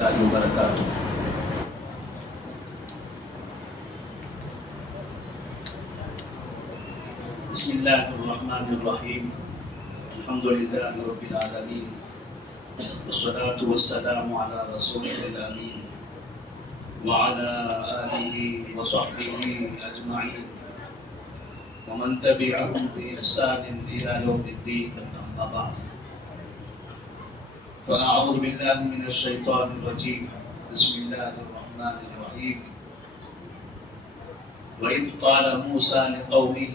اللہ وبرکاتہ۔ بسم اللہ الرحمن الرحیم، الحمد للہ رب العالمین، والصلاة والسلام علی رسولہ الامین وعلی آلہ وصحبہ اجمعین ومن تبعهم بإحسان إلى يوم الدين، أما بعد فأعوذ بالله من الشيطان الرجيم، بسم الله الرحمن الرحيم۔ وإذ قال موسى لقومه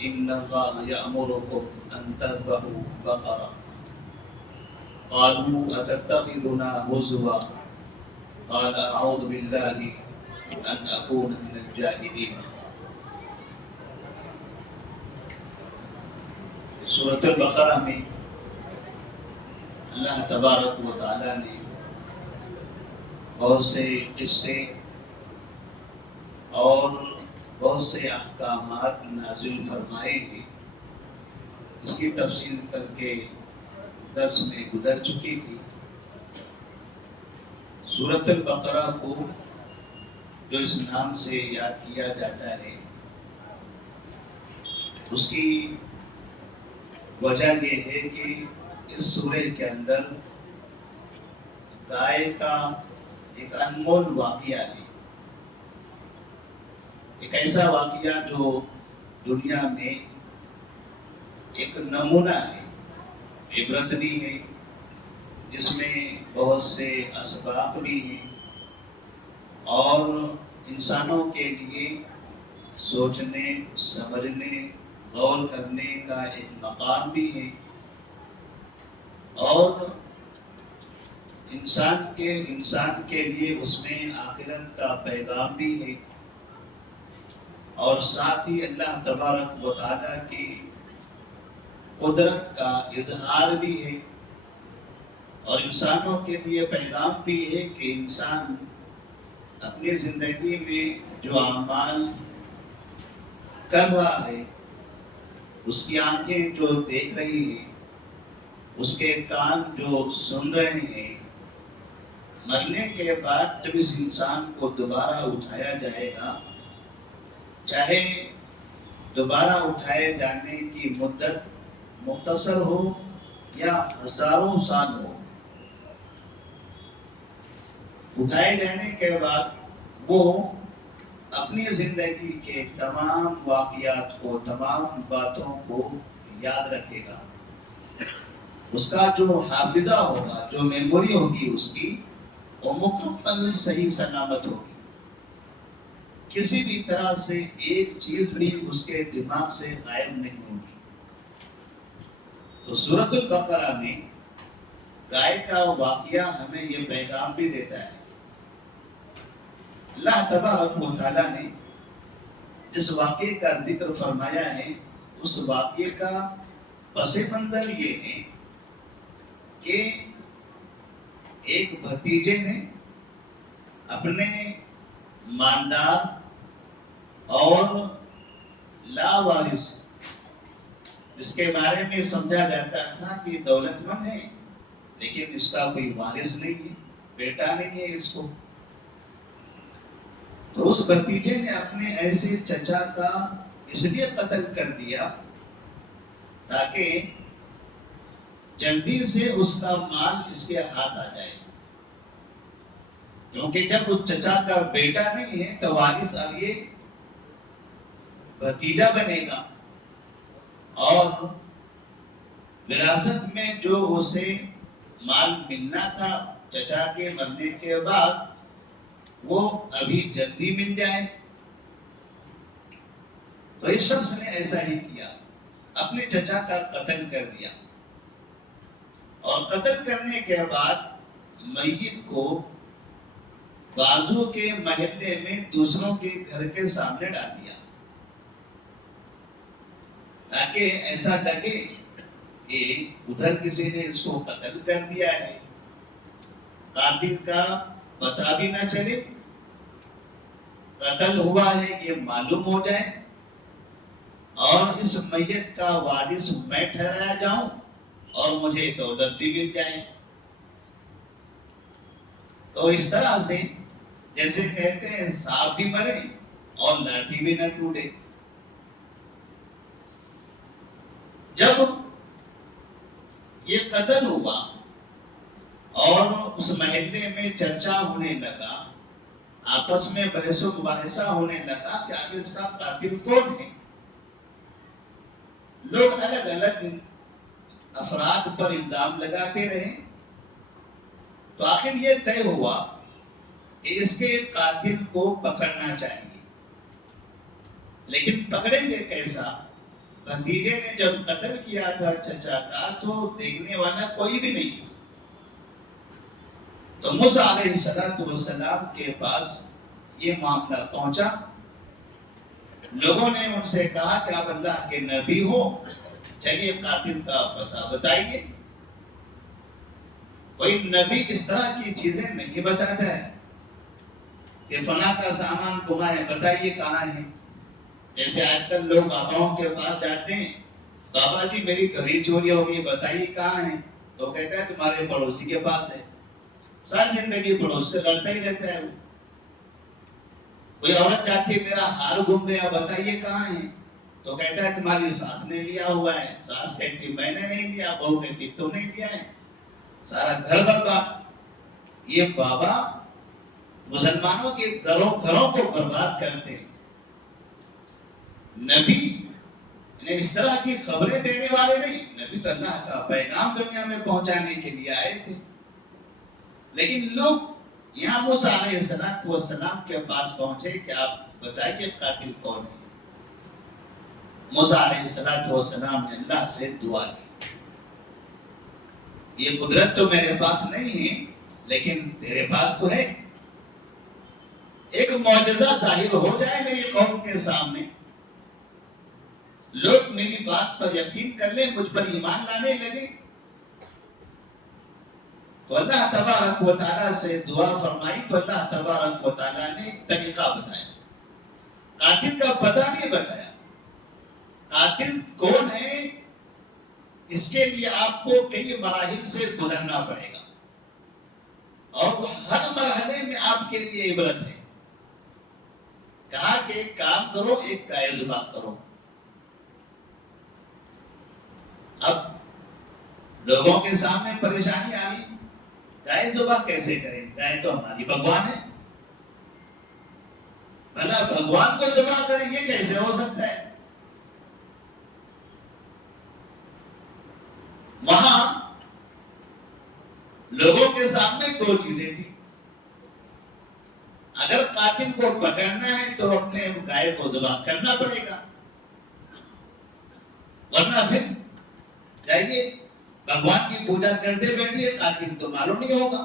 إن الله يأمركم أن تذبحوا بقرة قالوا أتتخذنا هزوا قال أعوذ بالله أن أكون من الجاهلين۔ سورۃ البقرہ میں اللہ تبارک و تعالیٰ نے بہت سے قصے اور بہت سے احکامات نازل فرمائے ہیں۔ اس کی تفصیل کر کے درس میں گزر چکی تھی۔ سورۃ البقرہ کو جو اس نام سے یاد کیا جاتا ہے، اس کی وجہ یہ ہے کہ اس سورہ کے اندر گائے کا ایک انمول واقعہ ہے، ایک ایسا واقعہ جو دنیا میں ایک نمونہ ہے، عبرت بھی ہے، جس میں بہت سے اسباق بھی ہیں اور انسانوں کے لیے سوچنے، سمجھنے، غور کرنے کا ایک مقام بھی ہے، اور انسان کے لیے اس میں آخرت کا پیغام بھی ہے، اور ساتھ ہی اللہ تبارک و تعالیٰ کی قدرت کا اظہار بھی ہے، اور انسانوں کے لیے پیغام بھی ہے کہ انسان اپنی زندگی میں جو اعمال کر رہا ہے، اس کی آنکھیں جو دیکھ رہی ہیں، اس کے کان جو سن رہے ہیں، مرنے کے بعد جب اس انسان کو دوبارہ اٹھایا جائے گا، چاہے دوبارہ اٹھائے جانے کی مدت مختصر ہو یا ہزاروں سال ہو، اٹھائے جانے کے بعد وہ اپنی زندگی کے تمام واقعات کو، تمام باتوں کو یاد رکھے گا۔ اس کا جو حافظہ ہوگا، جو میموری ہوگی اس کی، وہ مکمل صحیح سلامت ہوگی، کسی بھی طرح سے ایک چیز بھی اس کے دماغ سے غائب نہیں ہوگی۔ تو سورۃ البقرہ میں گائے کا واقعہ ہمیں یہ پیغام بھی دیتا ہے۔ اللہ تبارک و تعالیٰ نے جس واقعے کا ذکر فرمایا ہے، اس واقعے کا پس منظر یہ ہے کہ ایک بھتیجے نے اپنے مالدار اور لاوارث، جس کے بارے میں سمجھا جاتا تھا کہ دولت مند ہے لیکن اس کا کوئی وارث نہیں ہے، بیٹا نہیں ہے اس کو، تو اس بھتیجے نے اپنے ایسے چچا کا اس لیے قتل کر دیا تاکہ جلدی سے اس کا مال اس کے ہاتھ آ جائے، کیونکہ جب اس چچا کا بیٹا نہیں ہے تو وارث اب یہ بھتیجا بنے گا، اور وراثت میں جو اسے مال ملنا تھا چچا کے مرنے کے بعد، وہ ابھی جلدی مل جائے۔ تو اس شخص نے ایسا ہی کیا، اپنے چچا کا قتل کر دیا، اور قتل کرنے کے بعد میت کو بازو کے محلے میں دوسروں کے گھر کے سامنے ڈال دیا، تاکہ ایسا لگے کہ ادھر کسی نے اس کو قتل کر دیا ہے، قاتل کا پتہ بھی نہ چلے، قتل ہوا ہے یہ معلوم ہو جائے، اور اس میت کا وارث میں ٹھہرایا جاؤں اور مجھے دولت بھی مل جائے۔ تو اس طرح سے جیسے کہتے ہیں سانپ بھی مرے اور لاٹھی بھی نہ ٹوٹے. جب یہ قتل ہوا اور اس محلے میں چرچا ہونے لگا، آپس میں بحث و مباحثہ ہونے لگا کہ آخر اس کا قاتل کون ہے. لوگ الگ الگ افراد پر الزام لگاتے رہے، تو آخر یہ طے ہوا کہ اس کے قاتل کو پکڑنا چاہیے. لیکن پکڑیں گے کیسا؟ بھتیجے نے جب قتل کیا تھا چچا کا تو دیکھنے والا کوئی بھی نہیں تھا. تو موسیٰ علیہ السلام کے پاس یہ معاملہ پہنچا. لوگوں نے ان سے کہا کہ آپ اللہ کے نبی ہو، چلیے قاتل کا پتہ بتائیے. کوئی نبی اس طرح کی چیزیں نہیں بتاتا ہے کہ فلاں کا سامان گما ہے، بتائیے کہاں ہے. جیسے آج کل لوگ باباؤں کے پاس جاتے ہیں، بابا جی میری گھڑی چوری ہو گئی، بتائیے کہاں ہے. تو کہتا ہے تمہارے پڑوسی کے پاس ہے. ساری زندگی پڑوس سے لڑتا ہی رہتا ہے. وہ کوئی عورت جاتی ہے میرا ہار گم گیا، بتائیے کہاں ہے. تو کہتا ہے تمہاری ساس نے لیا ہوا ہے. ساس کہتی میں نے نہیں لیا، بہو کہتی تم نے لیا ہے. سارا گھر برباد. یہ بابا مسلمانوں کے گھروں کو برباد کرتے ہیں. نبی نے اس طرح کی خبریں دینے والے نہیں. نبی تو اللہ کا پیغام دنیا میں پہنچانے کے لیے آئے تھے. لیکن لوگ یہاں موسیٰ علیہ السلام کے پاس پہنچے کہ آپ بتائیے قاتل کون ہے. موسیٰ علیہ السلام نے اللہ سے دعا کی، یہ قدرت تو میرے پاس نہیں ہے لیکن تیرے پاس تو ہے. ایک معجزہ ظاہر ہو جائے میری قوم کے سامنے، لوگ میری بات پر یقین کر لیں، مجھ پر ایمان لانے لگے. تو اللہ تبارک و تعالیٰ سے دعا فرمائی تو اللہ تبارک و تعالیٰ نے ایک طریقہ بتایا. قاتل کا پتہ نہیں بتایا. قاتل کون ہے اس کے لیے آپ کو کئی مراحل سے گزرنا پڑے گا، اور ہر مرحلے میں آپ کے لیے عبرت ہے. کہا کہ ایک کام کرو، ایک گائے ذبح کرو. اب لوگوں کے سامنے پریشانی آ گئی، گائے ذبح کیسے کریں؟ گائے تو ہماری بھگوان ہے، بھلا بھگوان کو ذبح کریں یہ کیسے ہو سکتا ہے؟ وہاں لوگوں کے سامنے دو چیزیں تھیں. اگر قاتل کو پکڑنا ہے تو اپنے گائے کو ذبح کرنا پڑے گا، ورنہ پھر جائیے بھگوان کی پوجا کرتے بیٹھیے، قاتل تو معلوم نہیں ہوگا.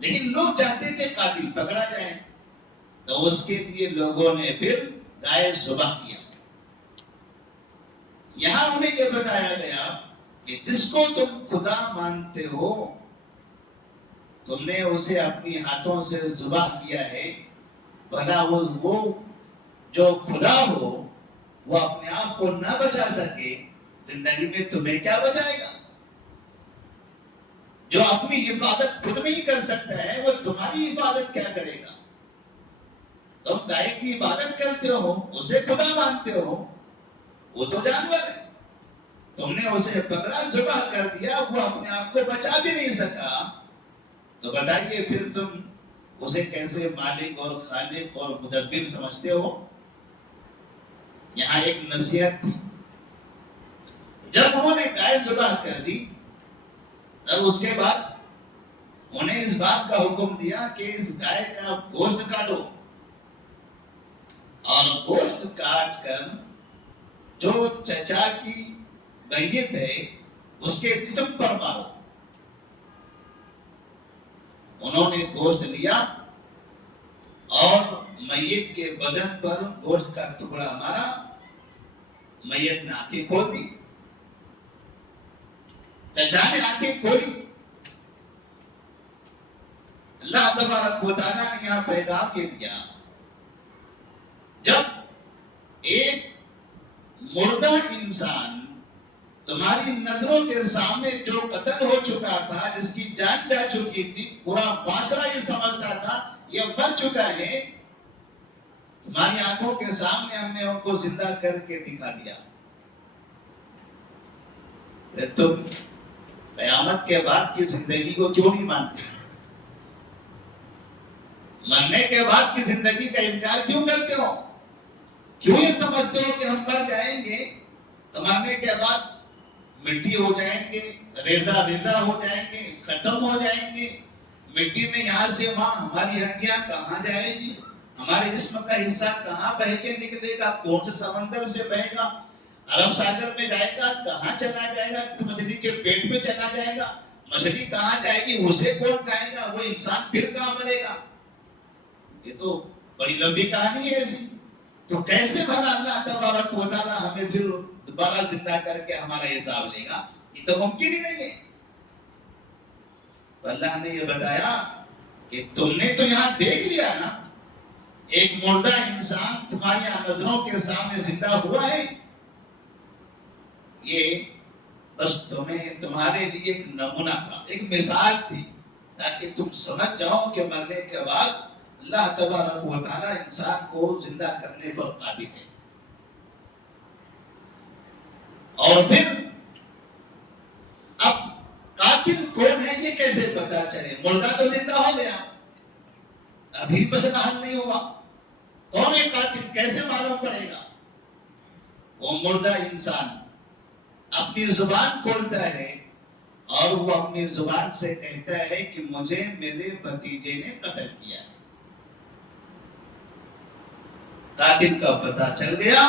لیکن لوگ چاہتے تھے قاتل پکڑا جائے، تو اس کے لیے لوگوں نے پھر گائے ذبح کیا. یہاں انہیں یہ بتایا گیا کہ جس کو تم خدا مانتے ہو، تم نے اسے اپنی ہاتھوں سے ذبح کیا ہے، بھلا وہ جو خدا ہو وہ اپنے آپ کو نہ بچا سکے، زندگی میں تمہیں کیا بچائے گا؟ جو اپنی حفاظت خود نہیں کر سکتا ہے وہ تمہاری حفاظت کیا کرے گا؟ تم گائے کی عبادت کرتے ہو، اسے خدا مانتے ہو، وہ تو جانور ہے. تم نے اسے پکڑا، ذبح کر دیا، وہ اپنے آپ کو بچا بھی نہیں سکا، تو بتائیے پھر تم اسے کیسے مالک اور خالق اور مدبر سمجھتے ہو؟ یہاں ایک نصیحت تھی. جب انہوں نے گائے ذبح کر دی، تب اس کے بعد انہیں اس بات کا حکم دیا کہ اس گائے کا گوشت کاٹو، اور گوشت کاٹ کر جو چچا کی میت ہے اس کے جسم پر مارو. انہوں نے گوشت لیا اور میت کے بدن پر گوشت کا ٹکڑا مارا. میت نے آنکھیں کھول دی. چچا نے آنکھیں کھولی. اللہ تبارک و تعالیٰ نے یہاں پیغام یہ دیا، جب ایک مردہ انسان تمہاری نظروں کے سامنے جو قتل ہو چکا تھا، جس کی جان جا چکی تھی، پورا معاشرہ یہ سمجھتا تھا یہ مر چکا ہے، تمہاری آنکھوں کے سامنے ہم نے ان کو زندہ کر کے دکھا دیا. پھر تم قیامت کے بعد کی زندگی کو کیوں نہیں مانتے؟ مرنے کے بعد کی زندگی کا انکار کیوں کرتے ہو؟ کیوں یہ سمجھتے ہو کہ ہم مر جائیں گے تو مرنے کے بعد مٹی ہو جائیں گے، ریزہ ریزہ ہو جائیں گے، ختم ہو جائیں گے؟ مٹی میں یہاں سے وہاں ہماری ہڈیاں کہاں جائے گی؟ ہمارے جسم کا حصہ کہاں بہہ کے نکلے گا؟ کون سے سمندر سے بہے گا؟ عرب ساگر میں جائے گا؟ کہاں چلا جائے گا؟ کس مچھلی کے پیٹ میں چلا جائے گا؟ مچھلی کہاں جائے گی؟ اسے کون کھائے گا؟ وہ انسان پھر کہاں مرے گا؟ یہ تو بڑی لمبی کہانی ہے ایسی. تو کیسے بھلا اللہ تبارک و تعالیٰ ہمیں پھر دوبارہ زندہ کر کے ہمارا حساب لے گا؟ یہ تو ممکن ہی نہیں ہے. تو اللہ نے یہ بتایا کہ تم نے تو یہاں دیکھ لیا نا، ایک مردہ انسان تمہاری نظروں کے سامنے زندہ ہوا ہے. یہ بس تمہارے لیے ایک نمونہ تھا، ایک مثال تھی، تاکہ تم سمجھ جاؤ کہ مرنے کے بعد اللہ تبارک و تعالیٰ انسان کو زندہ کرنے پر قادر ہے. اور پھر اب قاتل کون ہے یہ کیسے پتا چلے؟ مردہ تو زندہ ہو گیا، ابھی مسئلہ حل نہیں ہوا. کون ہے قاتل؟ کیسے معلوم پڑے گا؟ وہ مردہ انسان اپنی زبان کھولتا ہے اور وہ اپنی زبان سے کہتا ہے کہ مجھے میرے بھتیجے نے قتل کیا ہے. قاتل کا پتہ چل گیا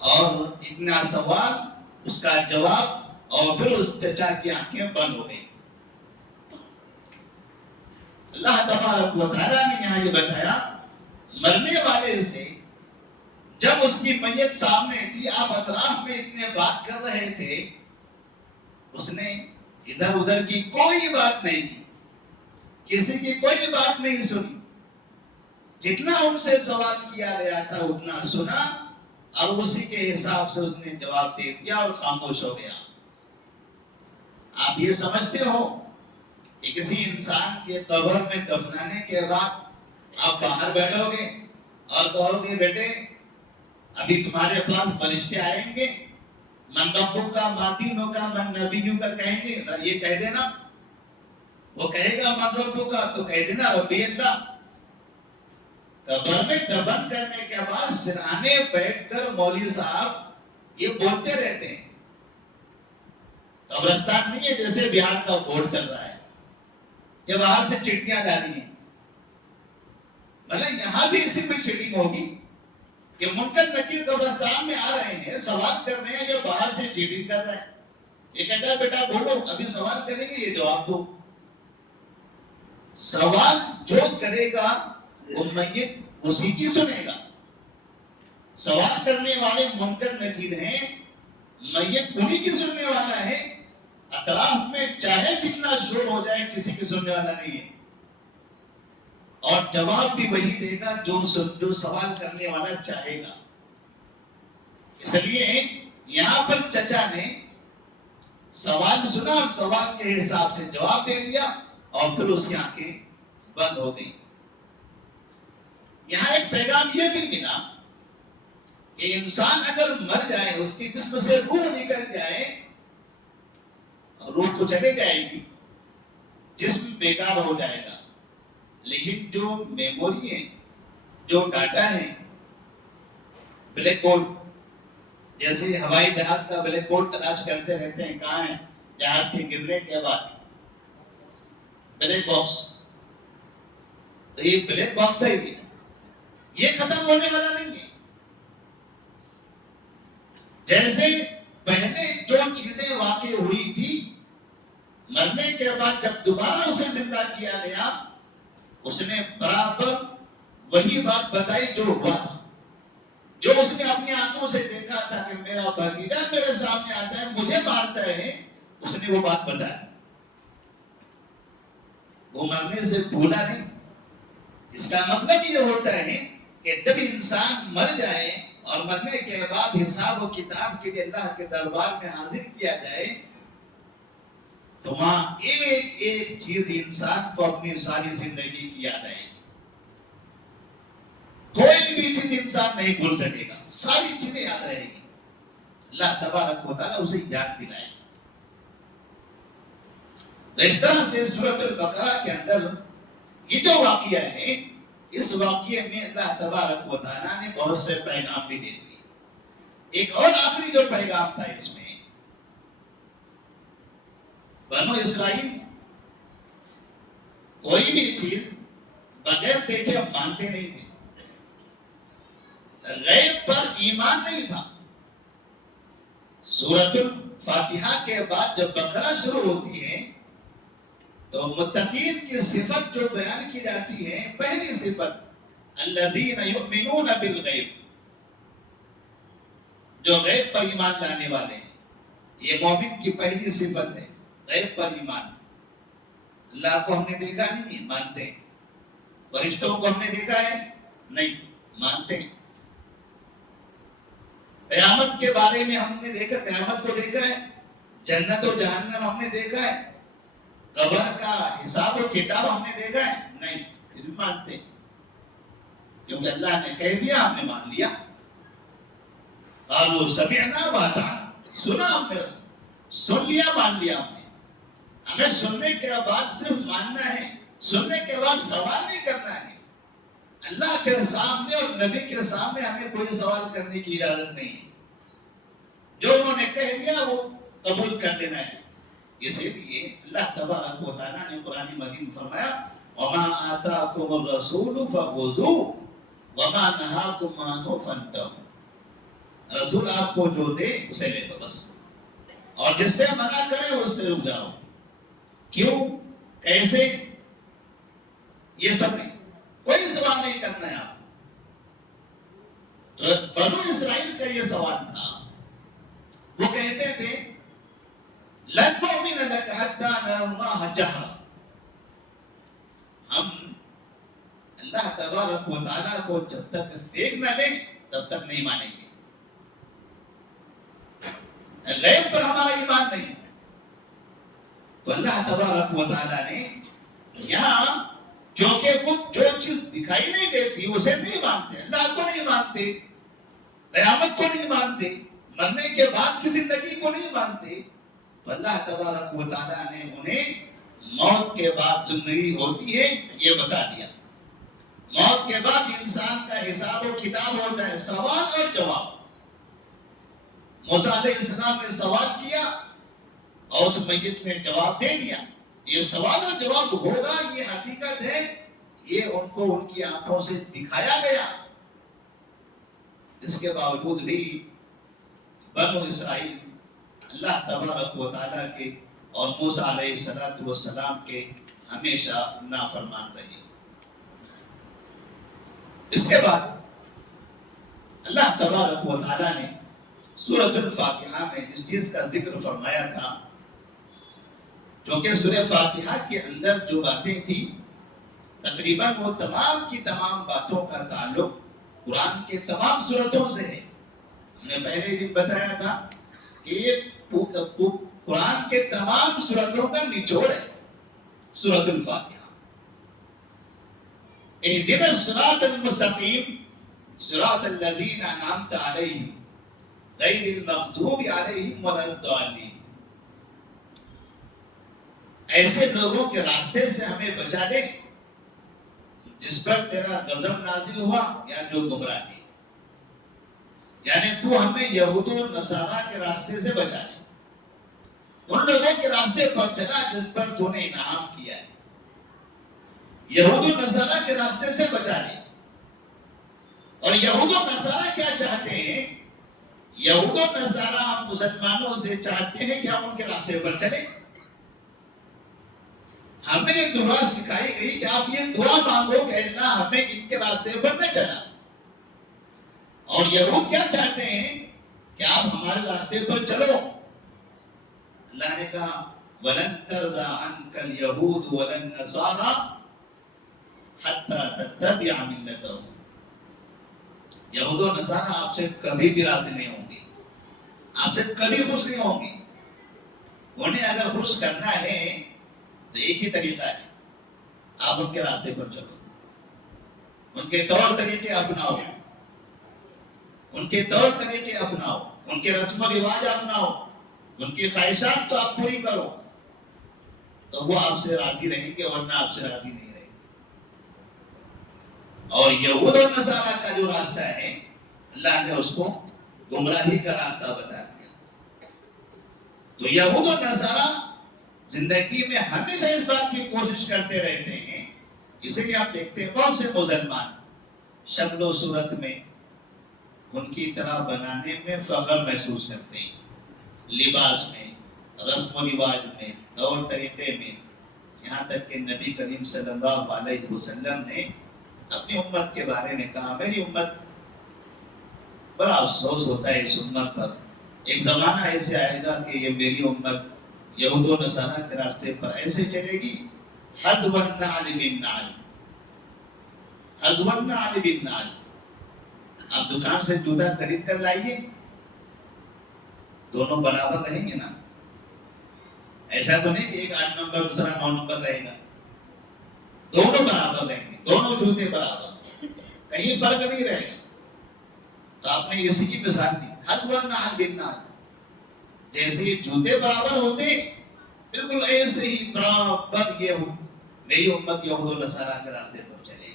اور اتنا سوال، اس کا جواب، اور پھر اس چچا کی آنکھیں بند ہو گئی. اللہ تبارک و تعالیٰ نے یہاں یہ بتایا، مرنے والے سے جب اس کی میت سامنے تھی، آپ اطراف میں اتنے بات کر رہے تھے، اس نے ادھر ادھر کی کوئی بات نہیں کی، کسی کی کوئی بات نہیں سنی. جتنا ان سے سوال کیا گیا تھا اتنا سنا اور اسی کے حساب سے اس نے جواب دے دیا اور خاموش ہو گیا. آپ یہ سمجھتے ہو کہ کسی انسان کے قبر میں دفنانے کے بعد آپ باہر بیٹھو گے اور کہو گے بیٹے ابھی تمہارے پاس فرشتے آئیں گے، من ربو کا، ما دینو کا، من نبیو کا کہیں گے؟ یہ کہہ دینا. وہ کہے گا من ربو کا تو کہہ دینا ربی اللہ. قبر میں دفن کرنے کے بعد سرانے بیٹھ کر مولوی صاحب یہ بولتے رہتے ہیں. قبرستان نہیں ہے جیسے بہار کا بورڈ چل رہا ہے کہ باہر سے چٹیاں جا رہی ہیں. مطلب یہاں بھی اسی پہ چیٹنگ ہوگی کہ منکر نکیر قبرستان میں آ رہے ہیں، سوال کر رہے ہیں، جو باہر سے چیٹنگ کر رہے ہیں. یہ کہتا ہے بیٹا بولو، ابھی سوال کریں گے یہ جواب دو. سوال جو کرے گا وہ میت اسی کی سنے گا. سوال کرنے والے منکر نکیر ہیں، میت انہی کی سننے والا ہے. اطراف میں چاہے جتنا شور ہو جائے کسی کی سننے والا نہیں ہے. اور جواب بھی وہی دے گا جو سوال کرنے والا چاہے گا. اس لیے یہاں پر چچا نے سوال سنا اور سوال کے حساب سے جواب دے دیا اور پھر اس کی آنکھیں بند ہو گئی. یہاں ایک پیغام یہ بھی ملا کہ انسان اگر مر جائے، اس کی جسم سے روح نکل جائے، روح تو چلے جائے گی، جسم بیکار ہو جائے گا، لیکن جو میموری ہے، جو ڈاٹا ہے، بلیک بورڈ، جیسے ہوائی جہاز کا بلیک بورڈ تلاش کرتے رہتے ہیں کہاں ہے، جہاز کے گرنے کے بعد بلیک باکس، تو یہ بلیک باکس ہے، یہ ختم ہونے والا نہیں ہے. جیسے پہلے جو چیزیں واقع ہوئی تھی، مرنے کے بعد جب دوبارہ اسے زندہ کیا گیا، اس نے برابر وہی بات بتائی جو ہوا تھا. جو اس نے اپنی آنکھوں سے دیکھا تھا کہ میرا بھتیجا میرے سامنے آتا ہے، مجھے مارتا ہے، اس نے وہ بات بتائی. وہ مرنے سے بھولا نہیں. اس کا مطلب یہ ہوتا ہے کہ جب انسان مر جائے اور مرنے کے بعد حساب و کتاب کے لیے اللہ کے دربار میں حاضر کیا جائے تو وہاں ایک ایک چیز انسان کو اپنی ساری زندگی کی یاد آئے گی. کوئی بھی چیز انسان نہیں بھول سکے گا, ساری چیزیں یاد رہے گی. اللہ تبارک و تعالیٰ اسے یاد دلائے. اس طرح سے سورۃ البقرہ کے اندر یہ جو واقعہ ہے, اس واقعے میں اللہ تبارک و تعالیٰ نے بہت سے پیغام بھی دے دیے. ایک اور آخری جو پیغام تھا اس میں, بنو اسرائیل کوئی بھی چیز بغیر دیکھے مانتے نہیں تھے, غیب پر ایمان نہیں تھا. سورۃ الفاتحہ کے بعد جب بقرہ شروع ہوتی ہے تو متقین کی صفت جو بیان کی جاتی ہے, پہلی صفت الذین یؤمنون بالغیب, جو غیب پر ایمان لانے والے ہیں. یہ مومن کی پہلی صفت ہے, غیب پر ایمان. اللہ کو ہم نے دیکھا نہیں, مانتے ہیں. فرشتوں کو ہم نے دیکھا ہے نہیں, مانتے ہیں. قیامت کے بارے میں ہم نے دیکھا, قیامت کو دیکھا ہے. جنت و جہنم ہم نے دیکھا ہے. قبر کا حساب و کتاب ہم نے دیکھا ہے نہیں, پھر بھی مانتے ہیں. کیونکہ اللہ نے کہہ دیا, ہم نے مان لیا. قالوا سمعنا واطعنا, سنا ہم نے, بس سن لیا, مان لیا ہم نے. ہمیں سننے کے بعد صرف ماننا ہے, سننے کے بعد سوال نہیں کرنا ہے. اللہ کے سامنے اور نبی کے سامنے ہمیں کوئی سوال کرنے کی اجازت نہیں ہے. جو انہوں نے کہہ دیا وہ قبول کر لینا ہے. اسی لیے اللہ تبارک و تعالیٰ نے قرآن مجید میں فرمایا وَمَا آتَاكُمُ الرَّسُولُ فَخُذُوهُ وَمَا نَهَاكُمْ عَنْهُ فَانْتَهُوا. رسول آپ کو جو دے اسے لے لو بس, اور جس سے منع کرے اس سے رک جاؤ. کیوں, کیسے, یہ سب نہیں, کوئی سوال نہیں کرنا ہے آپ. تو بنو اسرائیل کا یہ سوال تھا. وہ کہتے تھے لَن نُؤْمِنَ لَكَ حَتَّىٰ نَرَى اللَّهَ جَهْرًا, ہم اللہ تبارک و تعالیٰ کو جب تک دیکھ نہ لیں تب تک نہیں مانیں گے. غیب پر ہمارا ایمان نہیں ہے. تو اللہ تبارک و تعالیٰ نے یہاں جو کہ وہ جو چیز دکھائی نہیں دیتی اسے نہیں مانتے, اللہ کو نہیں مانتے, قیامت کو نہیں مانتے, مرنے کے بعد کی زندگی کو نہیں مانتے, تو اللہ تبارک و تعالیٰ نے انہیں موت کے بعد زندگی ہوتی ہے یہ بتا دیا. موت کے بعد انسان کا حساب و کتاب ہوتا ہے, سوال اور جواب. موسیٰ علیہ السلام نے سوال کیا اور اس میت نے جواب دے دیا. یہ سوال اور جواب ہوگا, یہ حقیقت ہے, یہ ان کو ان کی آنکھوں سے دکھایا گیا. اس کے باوجود بھی بنو اسرائیل اللہ تبارک و تعالیٰ کے اور موسیٰ علیہ السلام کے ہمیشہ نافرمان رہے. اس کے بعد اللہ تبارک و تعالیٰ نے سورۃ الفاتحہ میں جس چیز کا ذکر فرمایا تھا, جو کہ سورہ فاتحہ کے اندر جو باتیں تھیں تقریباً وہ تمام کی تمام باتوں کا تعلق قرآن کے تمام سورتوں سے ہے. ہم نے پہلے دن بتایا تھا کہ یہ قرآن کے تمام سورتوں کا نچوڑ ہے سورۃ الفاتحہ. اهدنا الصراط المستقیم صراط الذین انعمت علیہم غیر المغضوب علیہم ولا الضالین. ایسے لوگوں کے راستے سے ہمیں بچا لے جس پر تیرا غضب نازل ہوا یا جو گمراہ ہے. یعنی تو ہمیں یہود و نصارہ کے راستے سے بچا لے, ان لوگوں کے راستے پر چلا جس پر تو نے انعام کیا ہے. یہود و نصارہ کے راستے سے بچا لے. اور یہود و نصارہ کیا چاہتے ہیں؟ یہود و نصارہ ہم مسلمانوں سے چاہتے ہیں کہ ہم ان کے راستے پر چلیں. ہمیں یہ دعا سکھائی گئی کہ آپ یہ دعا مانگو کہ اللہ ہمیں ان کے راستے پر نہ چلا. اور یہود کیا چاہتے ہیں کہ آپ ہمارے راستے پر چلو. اللہ نے کہا وَلَن تَرْضَىٰ عَنْكَ الْيَهُودُ وَلَا النَّصَارَىٰ حَتَّىٰ تَتَّبِعَ مِلَّتَهُمْ. یہود و نصارہ آپ سے کبھی بھی راضی نہیں ہوں گے، آپ سے کبھی خوش نہیں ہوں گے. انہیں اگر خوش کرنا ہے تو ایک ہی طریقہ ہے، آپ ان کے راستے پر چلو، ان کے طور طریقے اپناؤ، ان کے طور طریقے اپناؤ، ان کے رسم و رواج اپناؤ، ان کی خواہشات تو آپ پوری کرو، تو وہ آپ سے راضی رہیں گے، ورنہ آپ سے راضی نہیں رہیں گے. اور یہود اور نصارہ کا جو راستہ ہے اللہ نے اس کو گمراہی کا راستہ بتا دیا. تو یہود اور نصارہ زندگی میں ہمیشہ اس بات کی کوشش کرتے رہتے ہیں، اسی لیے آپ دیکھتے ہیں بہت سے مسلمان شکل و صورت میں ان کی طرح بنانے میں فخر محسوس کرتے ہیں، لباس میں، رسم و رواج میں، طور طریقے میں. یہاں تک کہ نبی کریم صلی اللہ علیہ وسلم نے اپنی امت کے بارے میں کہا، میری امت، بڑا افسوس ہوتا ہے اس امت پر، ایک زمانہ ایسے آئے گا کہ یہ میری امت یہود و نصارہ کے راستے پر ایسے چلے گی، حذو النعل بالنعل، حذو النعل بالنعل. آپ دکان سے جوتا خرید کر لائیے، دونوں برابر رہیں گے نا. ایسا تو نہیں کہ ایک 8 نمبر دوسرا 9 نمبر رہے گا، دونوں برابر رہیں گے، دونوں جوتے برابر، کہیں فرق نہیں رہے گا. تو آپ نے اسی کی مثال دی، حذو النعل بالنعل. جیسے یہ جوتے برابر ہوتے بالکل ایسے ہی برابر یہ میری امت یہود و نصارہ کے راستے پر چلے گی.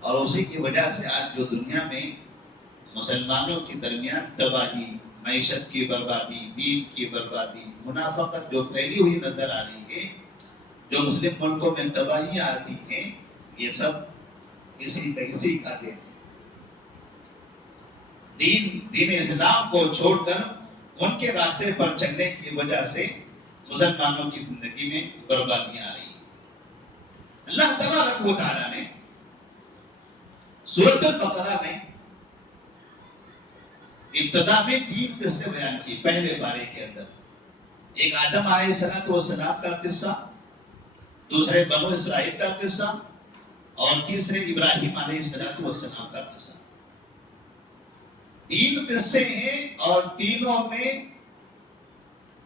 اور اسی کی وجہ سے آج جو دنیا میں مسلمانوں کے درمیان تباہی، معیشت کی بربادی، دین کی بربادی، منافقت جو پھیلی ہوئی نظر آ رہی ہے، جو مسلم ملکوں میں تباہیاں آتی ہیں، یہ سب اسی کا دین ہے. دین اسلام کو چھوڑ کر ان کے راستے پر چلنے کی وجہ سے مسلمانوں کی زندگی میں بربادیاں آ رہی ہیں. اللہ تبارک و تعالیٰ نے سورۃ البقرہ میں ابتدا میں 3 قصے بیان کی. پہلے پارے کے اندر ایک آدم علیہ السلام کا قصہ، دوسرے بنو اسرائیل کا قصہ، اور تیسرے ابراہیم علیہ السلام کا قصہ. 3 قصے ہیں اور تینوں میں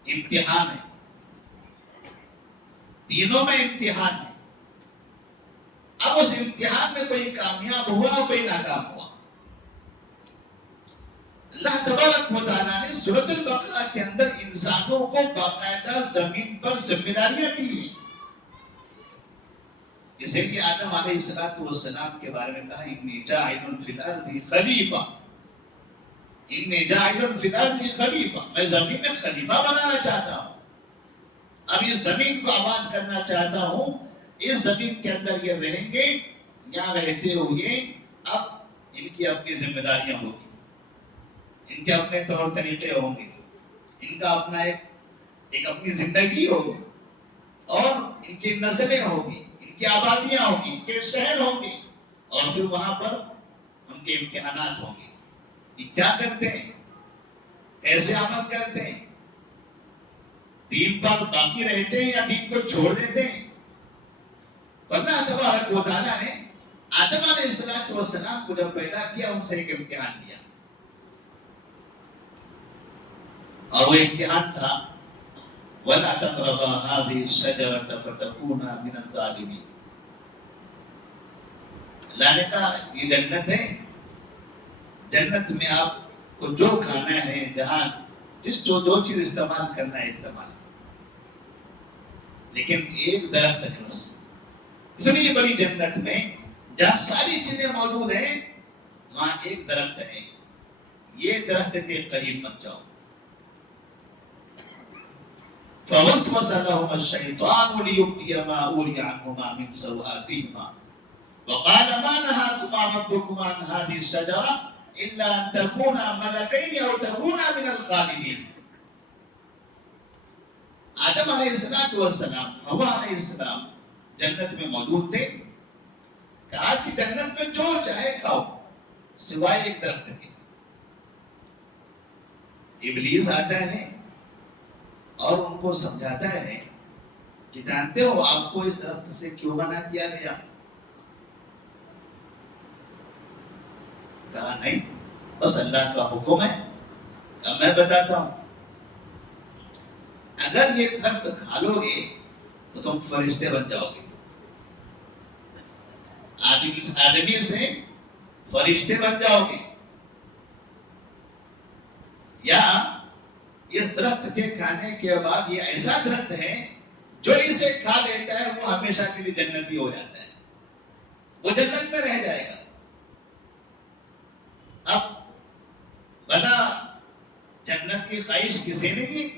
امتحان ہے، تینوں میں امتحان ہے. اب اس امتحان میں کوئی کامیاب ہوا اور کوئی ناکام ہوا. اللہ تبارک و تعالیٰ نے سورۃ البقرہ کے اندر انسانوں کو باقاعدہ زمین پر ذمہ داریاں دی ہیں. جیسے کہ آدم علیہ السلام کے بارے میں کہا، انی جاعل فی الارض خلیفہ، انی جاعل فی الارض خلیفہ، میں زمین میں خلیفہ بنانا چاہتا ہوں. اب اس زمین کو آباد کرنا چاہتا ہوں، اس زمین کے اندر یہ رہیں گے. یہاں رہتے ہوئے اب ان کی اپنی ذمہ داریاں ہوگی، ان کے اپنے طور طریقے ہوں گے، ان کا اپنا ایک اپنی زندگی ہوگی، اور ان کی نسلیں ہوگی، ان کی آبادیاں ہوگی، ان کے شہر ہوں گے، اور پھر وہاں پر ان کے امتحانات ہوں گے. یہ کیا کرتے ہیں، کیسے عمل کرتے ہیں، دین پر باقی رہتے ہیں یا دین کو چھوڑ دیتے ہیں. اللہ تبارک و تعالیٰ نے آدم علیہ السلام کو جب پیدا کیا، ان سے ایک امتحان لیا، اور وہ امتحان تھا وَلَا تَقْرَبَا هَٰذِهِ الشَّجَرَةَ فَتَكُونَا مِنَ الظَّالِمِينَ. اللہ نے کہا یہ جنت ہے، جنت میں آپ کو جو کھانا ہے، جہاں جس جو چیز استعمال کرنا ہے استعمال کرنا، لیکن ایک درخت ہے بس. اتنی بڑی جنت میں جہاں ساری چیزیں موجود ہیں، وہاں ایک درخت ہے، یہ درخت کے قریب مت جاؤ. فوسوس لهما الشيطان ليبدي ما أوري عنهما من سوآتهما وقال ما نهاكما ربكما عن هذه الشجرة إلا أن تكونا ملكين أو تكونا من الخالدين. آدم علیہ السلام، حوا علیہ السلام جنت میں موجود تھے. کہا کہ جنت میں جو چاہے کھاؤ سوائے ایک درخت کے. ابلیس آتا ہے اور ان کو سمجھاتا ہے کہ جانتے ہو آپ کو اس درخت سے کیوں منع کیا گیا؟ کہا نہیں، بس اللہ کا حکم ہے، اب میں بتاتا ہوں، اگر یہ درخت کھا لو گے تو تم فرشتے بن جاؤ گے، آدمی سے فرشتے بن جاؤ گے، یا یہ درخت کے کھانے کے بعد یہ ایسا درخت ہے جو اسے کھا لیتا ہے وہ ہمیشہ کے لیے جنتی ہو جاتا ہے، وہ جنت میں رہ جائے گا۔ اب بنا جنت کی خواہش کسی نے کی؟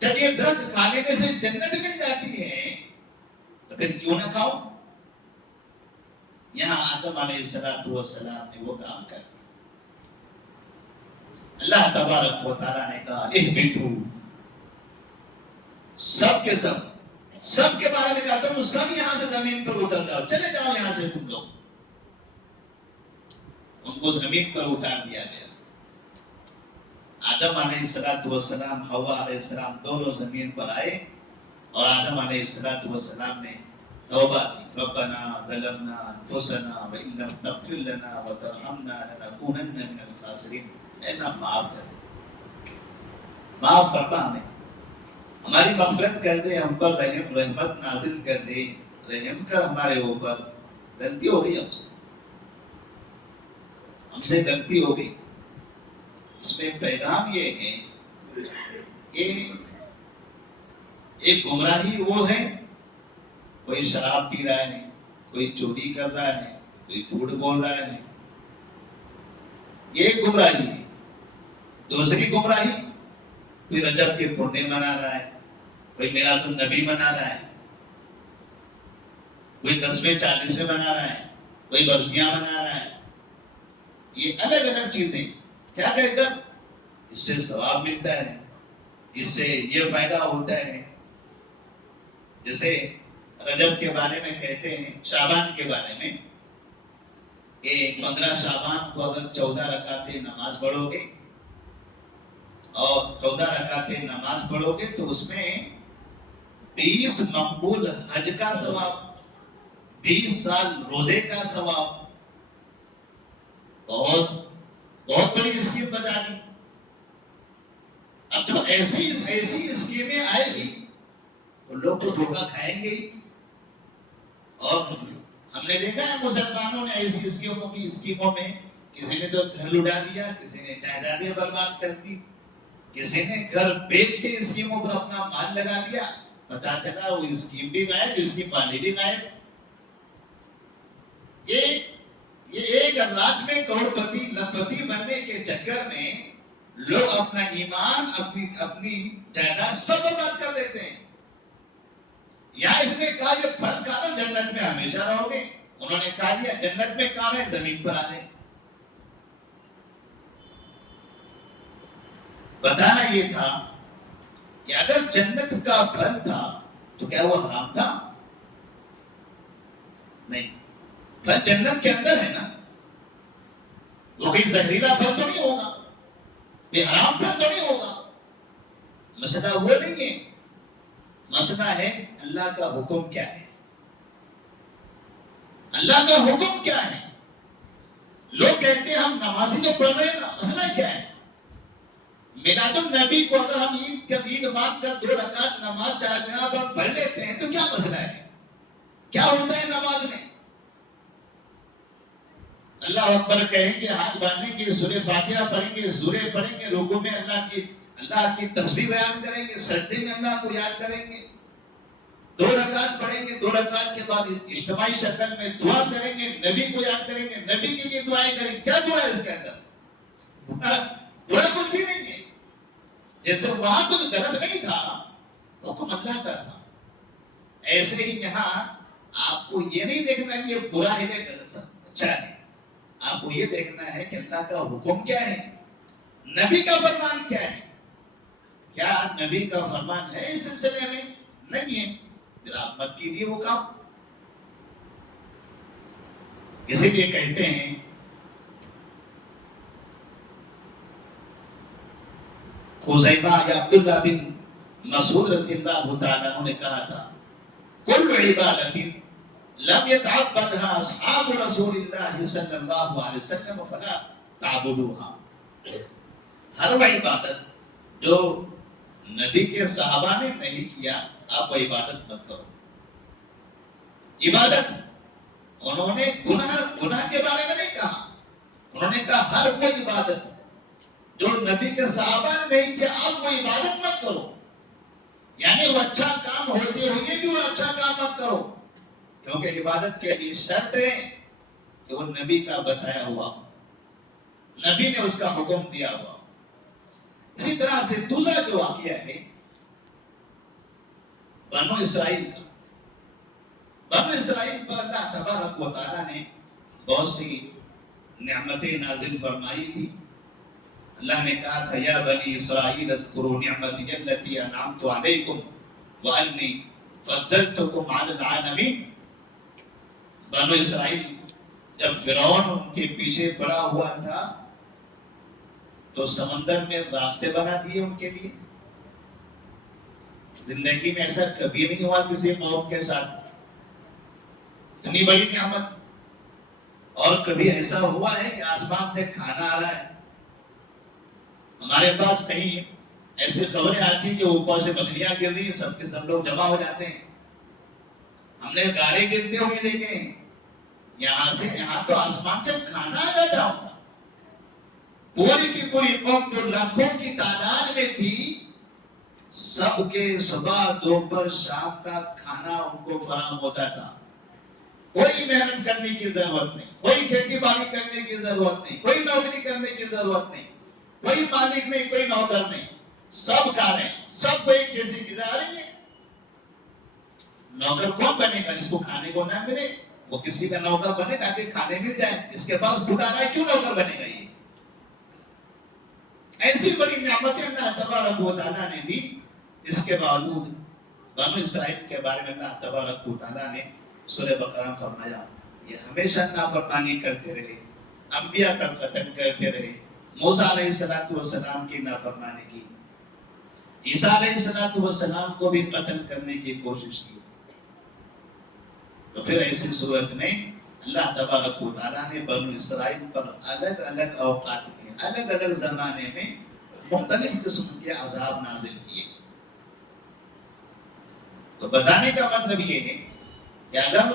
جب یہ درخت کھا لینے سے جنت مل جاتی ہے تو پھر کیوں نہ کھاؤ؟ یہاں آدم علیہ السلام نے وہ کام کر دیا۔ اللہ تبارک و تعالیٰ نے کہا اہبطوا، سب کے بارے میں کہا تم سب یہاں سے زمین پر اتر جاؤ، چلے جاؤ یہاں سے تم لوگ۔ ان کو زمین پر اتار دیا گیا۔ آدم علیہ السلام، حوا علیہ السلام دونوں زمین پر آئے اور آدم علیہ السلام نے توبہ کی، ربنا ظلمنا انفسنا وان لم تغفر لنا وترحمنا لنکونن من الخاسرین، اے اللہ معاف کر دے، معاف فرما ہمیں، ہماری مغفرت کر دے، ہم پر رحمت نازل کر دے، رحم کر ہمارے اوپر، غلطی ہو گئی ہم سے غلطی ہو گئی۔ اس میں پیغام یہ ہے کہ ایک گمراہی وہ ہے، کوئی شراب پی رہا ہے، کوئی چوری کر رہا ہے، کوئی جھوٹ بول رہا ہے، یہ ایک گمراہی ہے۔ دوسری گمراہی، کوئی رجب کے پرنے منا رہا ہے، کوئی میلاد النبی منا رہا ہے، کوئی 10ویں 40ویں منا رہا ہے، کوئی برسیاں منا رہا ہے، یہ الگ الگ چیزیں، کیا کہہ کر اس سے ثواب ملتا ہے، اس سے یہ فائدہ ہوتا ہے۔ جیسے رجب کے بارے میں کہتے ہیں، شعبان کے بارے میں، کہ 15 شعبان کو اگر 14 رکعتیں نماز پڑھو گے اور 14 رکعتیں نماز پڑھو گے تو اس میں 20 مقبول حج کا ثواب، 20 سال روزے کا ثواب، بہت بڑی اسکیم بتا دی۔ اب جب ایسی اسکیمیں آئے گی تو لوگ تو دھوکہ کھائیں گے، اور ہم نے دیکھا ہے مسلمانوں نے ایسی اسکیموں میں کسی نے تو گھر لٹا دیا، کسی نے جائیدادیں برباد کر دی، کسی نے گھر بیچ کے اسکیموں پر اپنا مال لگا دیا، پتا چلا وہ اسکیم بھی غائب، اسکیم والی بھی غائب۔ یہ ایک رات میں کروڑپتی لکھپتی بننے کے چکر میں لوگ اپنا ایمان، اپنی جائیداد سب برباد کر دیتے ہیں۔ یہاں اس نے کہا یہ پھل کھا لو جنت میں ہمیشہ رہو گے، انہوں نے کہا دیا جنت میں کہاں ہے، زمین پر آ گئے۔ بتانا یہ تھا کہ اگر جنت کا پھل تھا تو کیا وہ حرام تھا؟ نہیں، پھل جنت کے اندر ہے نا، وہ کہیں زہریلا پھل تو نہیں ہوگا، یہ حرام پھل تو نہیں ہوگا۔ مسئلہ وہ نہیں ہے، مسئلہ ہے اللہ کا حکم کیا ہے، اللہ کا حکم کیا ہے۔ لوگ کہتے ہیں ہم نمازی تو پڑھ رہے ہیں نا، مسئلہ کیا ہے؟ میلاد النبی کو اگر ہم عید مان کر 2 رکعت نماز 4 مینار پر پڑھ لیتے ہیں تو کیا مسئلہ ہے؟ کیا ہوتا ہے نماز میں؟ اللہ اکبر کہیں گے، ہاتھ باندھیں گے، سورہ فاتحہ پڑھیں گے، سورے پڑھیں گے، رکوع میں اللہ کی تسبیح بیان کریں گے، سجدے میں اللہ کو یاد کریں گے، 2 رکعت پڑھیں گے، 2 رکعت کے بعد اجتماعی شکل میں دعا کریں گے، نبی کو یاد کریں گے، نبی کے لیے دعائیں کریں گے۔ کیا دعا ہے اس کے اندر؟ برا کچھ بھی نہیں ہے۔ جیسے وہاں کچھ غلط نہیں تھا، حکم اللہ کا تھا، ایسے ہی یہاں آپ کو یہ نہیں دیکھنا کہ یہ برا ہے یا غلط، اچھا ہے، آپ کو یہ دیکھنا ہے کہ اللہ کا حکم کیا ہے، نبی کا فرمان کیا ہے۔ کیا نبی کا فرمان ہے اس سلسلے میں؟ نہیں ہے، پھر آپ مت کیجیے وہ کام۔ اسی لیے کہتے ہیں خزیمہ یا عبداللہ بن مسعود رضی اللہ تعالیٰ عنہ نے کہا تھا کل عبادت لم يتعبدها اصحاب رسول اللہ صلی اللہ علیہ وسلم فلا تعبدوها. ہر وہ عبادت جو نبی کے صحابہ نے نہیں کیا آپ وہ عبادت مت کرو. عبادت انہوں نے گناہ کے بارے میں نہیں کہا, انہوں نے کہا ہر وہ عبادت جو نبی کے صحابہ نے نہیں کیا آپ وہ عبادت مت کرو. یعنی وہ اچھا کام ہوتے ہوئے بھی وہ اچھا کام مت کرو, کیونکہ عبادت کے لیے شرط ہے کہ وہ نبی کا بتایا ہوا, نبی نے اس کا حکم دیا ہوا. اسی طرح سے دوسرا جو واقعہ ہے بنو اسرائیل کا. بنو اسرائیل پر اللہ تبارک و تعالیٰ نے بہت سی نعمتیں نازل فرمائی تھی. اللہ نے کہا تھا یا بنی اسرائیل اذکروا نعمتی التی انعمت علیکم وانی فضلتکم علی العالمین. بنو اسرائیل جب فرعون ان کے پیچھے پڑا ہوا تھا تو سمندر میں راستے بنا دیے ان کے لیے. زندگی میں ایسا کبھی نہیں ہوا کسی قوم کے ساتھ, اتنی بڑی نعمت. اور کبھی ایسا ہوا ہے کہ آسمان سے کھانا آ رہا ہے, ہمارے پاس کہیں ایسی خبریں آتی ہیں کہ اوپر سے مچھلیاں گر رہی ہیں, سب کے سب لوگ جمع ہو جاتے ہیں. ہم نے گارے گرتے ہوئے دیکھے ہیں, یہاں سے یہاں تو آسمان سے کھانا آ جاتا ہوگا. پوری کی پوری قوم جو لاکھوں کی تعداد میں تھی, سب کے صبح دوپہر شام کا کھانا ان کو فراہم ہوتا تھا. کوئی محنت کرنے کی ضرورت نہیں, کوئی کھیتی باڑی کرنے کی ضرورت نہیں, کوئی نوکری کرنے کی ضرورت نہیں, کوئی مالک نہیں, کوئی نوکر نہیں, سب کھا رہے ہیں, سب کو ایک جیسی غذا آ رہی ہے. نوکر کون بنے گا جس کو کھانے کو نہ ملے؟ وہ کسی کا نوکر بنے تاکہ کھانے مل جائے. اس کے پاس بھوکا رہا ہے کیوں نوکر بنے گا؟ یہ ایسی بڑی نعمتیں اللہ تبارک و تعالیٰ نے دی. اس کے باوجود بنو اسرائیل کے بارے میں اللہ تبارک و تعالیٰ نے سورہ بقرہ میں فرمایا یہ ہمیشہ نافرمانی کرتے رہے, انبیاء کا قتل کرتے رہے. موسیٰ علیہ السلام کی نافرمانی کی, عیسیٰ علیہ السلام کو بھی قتل کرنے کی کوشش کی. تو پھر ایسی صورت میں اللہ تبارک و تعالیٰ نے بنو اسرائیل پر الگ الگ اوقات میں الگ الگ زمانے میں مختلف قسم کے عذاب نازل کیے. تو بتانے کا مطلب یہ ہے کہ اگر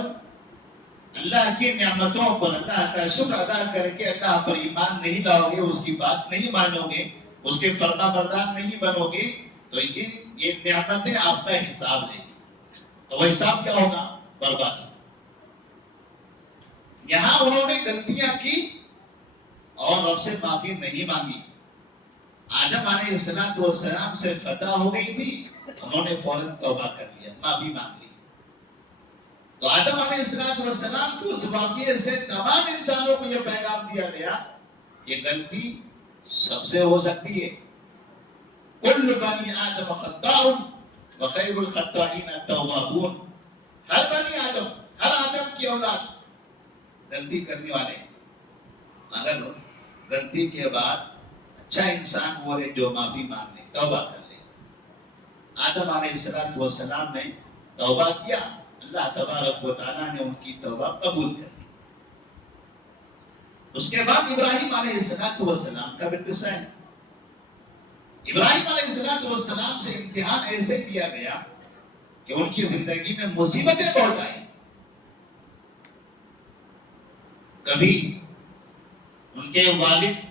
اللہ کی نعمتوں پر اللہ کا شکر ادا کر کے اللہ پر ایمان نہیں لاؤ گے, اس کی بات نہیں مانو گے, اس کے فرما بردار نہیں بنو گے, تو یہ نعمتیں آپ کا حساب لیں گی. تو وہ حساب کیا ہوگا؟ بربادی. یہاں انہوں نے غلطیاں کی اور رب سے معافی نہیں مانگی. آدم علیہ السلام سے خطا ہو گئی تھی, انہوں نے فوراً توبہ کر لیا, معافی مانگ لی. تو آدم علیہ السلام کے اس واقعے سے تمام انسانوں کو یہ پیغام دیا گیا کہ غلطی سب سے ہو سکتی ہے. کل بنی آدم خطاء وخیر الخطائین التوابون. ہر بنی آدم, ہر آدم کی اولاد غلطی کرنے والے ہیں, مگر غلطی کے بعد اچھا انسان وہ ہے جو معافی مانگ لے, توبہ کر لے. آدم علیہ السلام نے توبہ کیا, اللہ تبارک و تعالیٰ نے ان کی توبہ قبول کر لی. اس کے بعد ابراہیم علیہ السلام کا بھی قصہ ہے. ابراہیم علیہ السلام سے امتحان ایسے لیا گیا کہ ان کی زندگی میں مصیبتیں بہت آئیں. کبھی ان کے والد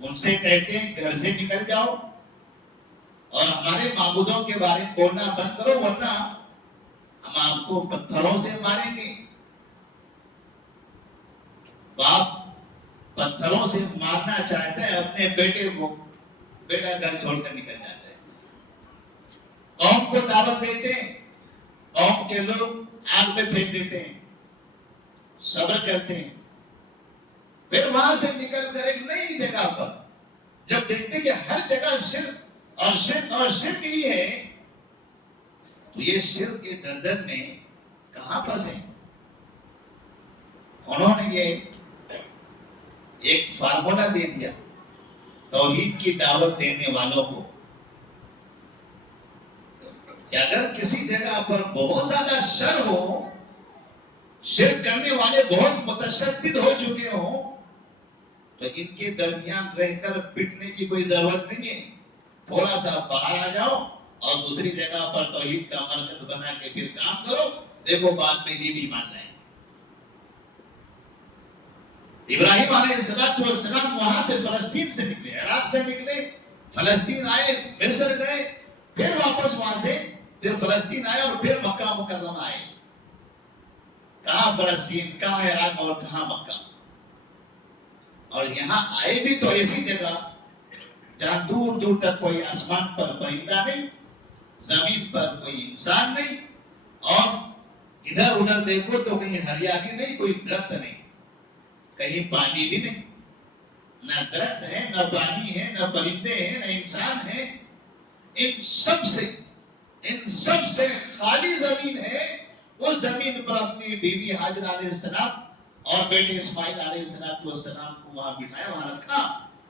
ان سے کہتے ہیں گھر سے نکل جاؤ اور ہمارے معبودوں کے بارے میں بولنا بند کرو ورنہ ہم آپ کو پتھروں سے ماریں گے. باپ پتھروں سے مارنا چاہتا ہے اپنے بیٹے کو, بیٹا گھر چھوڑ کر نکل جاتا ہے. قوم کو دعوت دیتے ہیں, قوم کے لوگ آگ میں پھینک دیتے ہیں, صبر کرتے ہیں. پھر وہاں سے نکل کر ایک نئی جگہ پر جب دیکھتے کہ ہر جگہ شرک اور شرک اور شرک ہی ہے, تو یہ شرک کے دلدل میں کہاں پھنسے. انہوں نے یہ ایک فارمولا دے دیا توحید کی دعوت دینے والوں کو کہ اگر کسی جگہ پر بہت زیادہ شر ہو شرک کرنے والے بہت متشدد ہو چکے ہوں تو ان کے درمیان رہ کر پٹنے کی کوئی ضرورت نہیں ہے. تھوڑا سا باہر آ جاؤ اور دوسری جگہ پر توحید کا مرکز بنا کے پھر کام کرو, دیکھو بعد میں یہ بھی مان جائیں گے. ابراہیم علیہ السلام وہاں سے فلسطین سے نکلے, عراق سے نکلے, فلسطین آئے, مصر گئے, پھر واپس وہاں سے پھر فلسطین آئے اور پھر مکہ مکرمہ آئے. کہاں فلسطین, کہاں عراق اور کہاں مکہ. اور یہاں آئے بھی تو ایسی جگہ جہاں دور دور تک کوئی آسمان پر پرندہ نہیں, زمین پر کوئی انسان نہیں, اور ادھر ادھر دیکھو تو کہیں ہریالی نہیں, کوئی درخت نہیں, کہیں پانی بھی نہیں. نہ درخت ہے, نہ پانی ہے, نہ پرندے ہیں, نہ انسان ہے. ان سب سے خالی زمین ہے. اس زمین پر اپنی بیوی حاجر علیہ السلام اور بیٹے اسماعیل علیہ السلام کو وہاں بٹھایا, وہاں رکھا,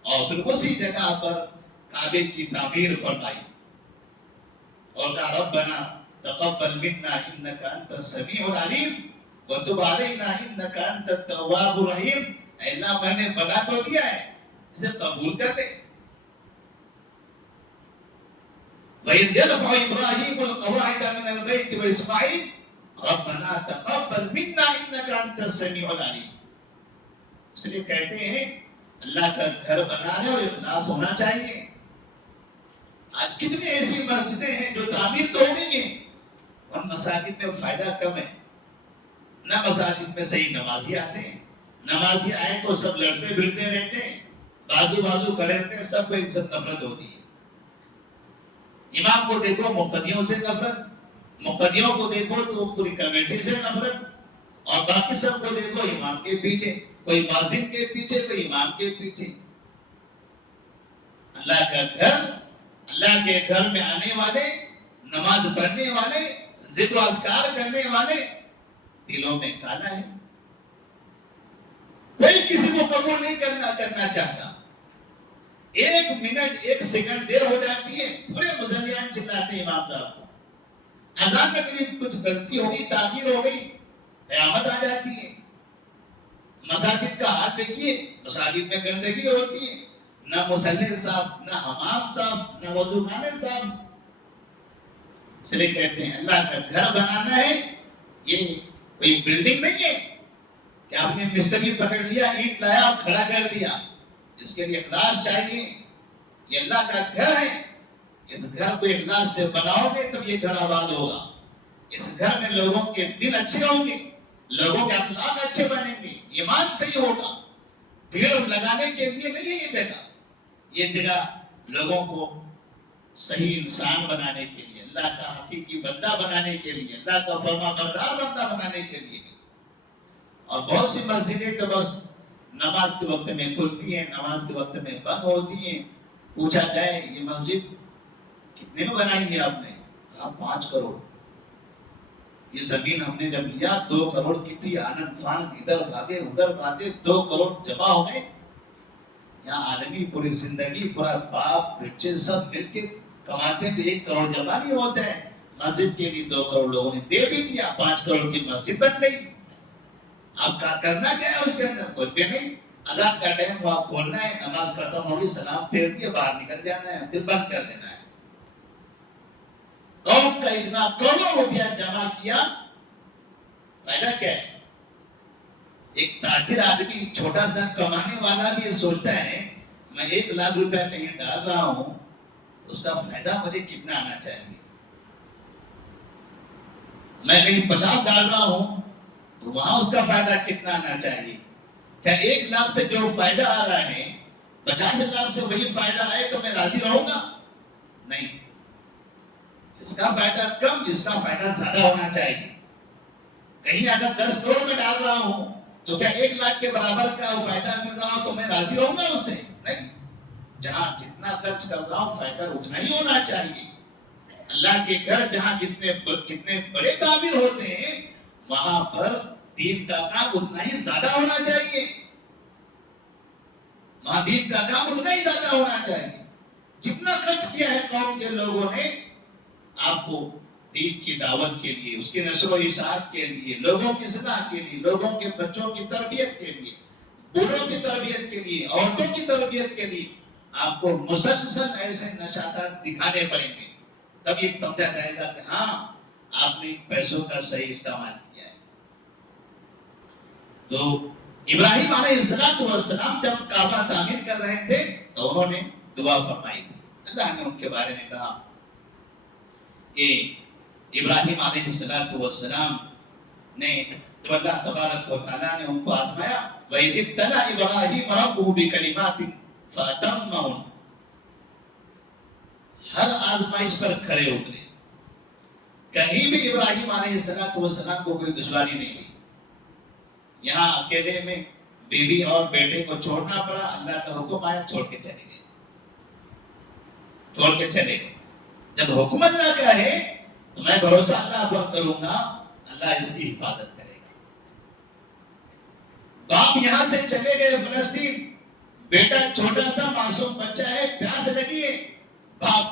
اور پھر اسی جگہ پر کعبے کی تعمیر فرمائی اور کہا ربنا تقبل منا انک انت السمیع العلیم وتب علینا انک انت التواب الرحیم. اے اللہ میں نے بنا تو دیا ہے, اسے قبول کر لے. وَإِذْ يَرْفَعُ إِبْرَاهِيمُ الْقَوَاعِدَ مِنَ الْبَيْتِ وَإِسْمَاعِيلُ رَبَّنَا تَقَبَّلْ مِنَّا إِنَّكَ أَنْتَ السَّمِيعُ الْعَلِيمُ. اس لیے کہتے ہیں اللہ کا گھر بنانے اور اخلاص ہونا چاہیے. آج کتنی ایسی مسجدیں ہیں جو تعمیر تو ہو گئی ہیں, ان مساجد میں فائدہ کم ہے. نہ مساجد میں صحیح نمازی آتے ہیں, نمازی آئے تو سب لڑتے بھڑتے رہتے ہیں, بازو کھڑے رہتے ہیں, سب کو ایک سب نفرت ہوتی ہے. امام کو دیکھو مقتدیوں سے نفرت, مقتدیوں کو دیکھو تو پوری کمیٹی سے نفرت, اور باقی سب کو دیکھو امام کے پیچھے, کوئی مؤذن کے پیچھے, کوئی امام کے پیچھے. اللہ کا گھر, اللہ کے گھر میں آنے والے, نماز پڑھنے والے, ذکر و اذکار کرنے والے دلوں میں کالا ہے. کوئی کسی کو قبول نہیں کرنا چاہتا. ایک منٹ ایک سیکنڈ دیر ہو جاتی ہے, پورے مصلیان چلاتے ہیں امام صاحب کو. اذان میں کبھی کچھ غلطی ہو گئی, تاخیر ہو گئی, قیامت آ جاتی ہے. مساجد کا حال دیکھیے, مساجد میں گندگی ہوتی ہے, نہ مصلی صاحب, نہ حمام صاحب, نہ وضو خانے صاحب. اس لیے کہتے ہیں اللہ کا گھر بنانا ہے, یہ کوئی بلڈنگ نہیں ہے کہ آپ نے مستری پکڑ لیا, اینٹ لایا اور کھڑا کر دیا. اس کے لیے اخلاص چاہیے. یہ اللہ کا گھر ہے, اس گھر کو اخلاص سے بناؤ گے تب یہ گھر آباد ہوگا. اس گھر میں لوگوں کے دل اچھے ہوں گے, لوگوں کے اخلاق اچھے بنیں گے, ایمان صحیح ہوگا. بھیڑ لگانے کے لیے نہیں ہے یہ جگہ. یہ جگہ لوگوں کو صحیح انسان بنانے کے لیے, اللہ کا حقیقی بندہ بنانے کے لیے, اللہ کا فرما بردار بندہ بنانے کے لیے. اور بہت سی مسجدیں تو بس نماز کے وقت میں کھلتی ہیں, نماز کے وقت میں بند ہوتی ہیں. پوچھا جائے یہ مسجد کتنے میں بنائی ہے آپ نے؟ کہا 5 کروڑ. یہ زمین ہم نے جب لیا 2 کروڑ کی تھی, آنن فان ادھر بھاگے ادھر بھاگے 2 کروڑ جمع ہو گئے. یہاں آدمی پوری زندگی, پورا باپ بچے سب مل کے کماتے ہیں تو 1 کروڑ جمع نہیں ہوتا ہے. مسجد کے لیے 2 کروڑ لوگوں نے دے بھی دیا, 5 کروڑ کی مسجد بن گئی. آپ کا کرنا کیا ہے اس کے اندر؟ کچھ بھی نہیں. اذان کا ٹائم ہوا, کھولنا ہے, نماز ختم ہوگی, سلام پھیر دیے, باہر نکل جانا ہے, پھر بند کر دینا ہے. قوم کا اتنا کروڑوں روپیہ جمع کیا, فائدہ کیا ہے؟ ایک تاجر آدمی, چھوٹا سا کمانے والا بھی یہ سوچتا ہے میں 1 لاکھ روپیہ کہیں ڈال رہا ہوں تو اس کا فائدہ مجھے کتنا آنا چاہیے. میں کہیں 50 ڈال رہا ہوں تو وہاں اس کا فائدہ کتنا آنا چاہیے. کیا 1 لاکھ سے جو فائدہ آ رہا ہے 50 لاکھ سے وہی فائدہ آئے تو میں راضی رہوں گا؟ نہیں. اس کا فائدہ کم, اس کا فائدہ زیادہ ہونا چاہیے. کہیں اگر 10 کروڑ میں ڈال رہا ہوں تو کیا 1 لاکھ کے برابر کا فائدہ مل رہا ہو تو میں راضی رہوں گا اسے؟ نہیں. جہاں جتنا خرچ کر رہا ہوں فائدہ اتنا ہی ہونا چاہیے. اللہ کے گھر جہاں جتنے بڑے تعمیر ہوتے ہیں وہاں پر دین کا کام اتنا ہی زیادہ ہونا چاہیے. وہاں دین کا کام اتنا ہی زیادہ ہونا چاہیے. جتنا خرچ کیا ہے قوم کے لوگوں نے, آپ کو دین کی دعوت کے لیے، اس کی نشر و اشاعت کے لیے، لوگوں کی اصلاح کے لیے، لوگوں کے بچوں کی تربیت کے لیے، بوڑھوں کی تربیت کے لیے، عورتوں کی تربیت کے لیے آپ کو مسلسل ایسے نشاطات دکھانے پڑیں گے، تب یہ سمجھا جائے گا کہ ہاں آپ نے پیسوں کا صحیح استعمال کیا ہے۔ تو ابراہیم علیہ السلام جب کعبہ تعمیر کر رہے تھے تو انہوں نے دعا فرمائی تھی۔ اللہ نے ان کے بارے میں کہا کہ ابراہیم علیہ السلام نے جب اللہ تبارک و تعالیٰ نے ان کو آزمایا، وَإِذِ ابْتَلَىٰ إِبْرَاهِيمَ رَبُّهُ بِكَلِمَاتٍ فَأَتَمَّهُنَّ، ہر آزمائش پر کھرے اترے، کہیں بھی ابراہیم علیہ السلام کو کوئی دشواری نہیں ہوئی۔ یہاں اکیلے میں بیوی اور بیٹے کو چھوڑنا پڑا، اللہ کا حکم آیا چھوڑ کے چلے گئے، چھوڑ کے چلے گئے۔ جب حکم اللہ کا ہے تو میں بھروسہ اللہ پر کروں گا، اللہ اس کی حفاظت کرے گا۔ باپ یہاں سے چلے گئے فلسطین، بیٹا چھوٹا سا معصوم بچہ ہے، پیاس لگی ہے، باپ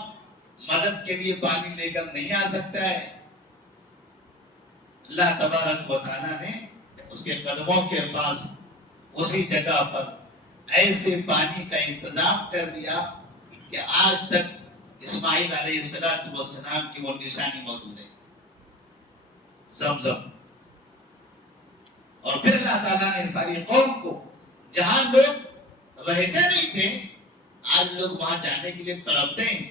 مدد کے لیے پانی لے کر نہیں آ سکتا ہے۔ اللہ تبارک و تعالیٰ نے اس کے قدموں کے پاس اسی جگہ پر ایسے پانی کا انتظام کر دیا کہ آج تک اسماعیل علیہ السلام کی وہ نشانی موجود ہے، زمزم۔ اور پھر اللہ تعالیٰ نے ساری قوم کو، جہاں لوگ رہتے نہیں تھے آج لوگ وہاں جانے کے لیے تڑپتے ہیں،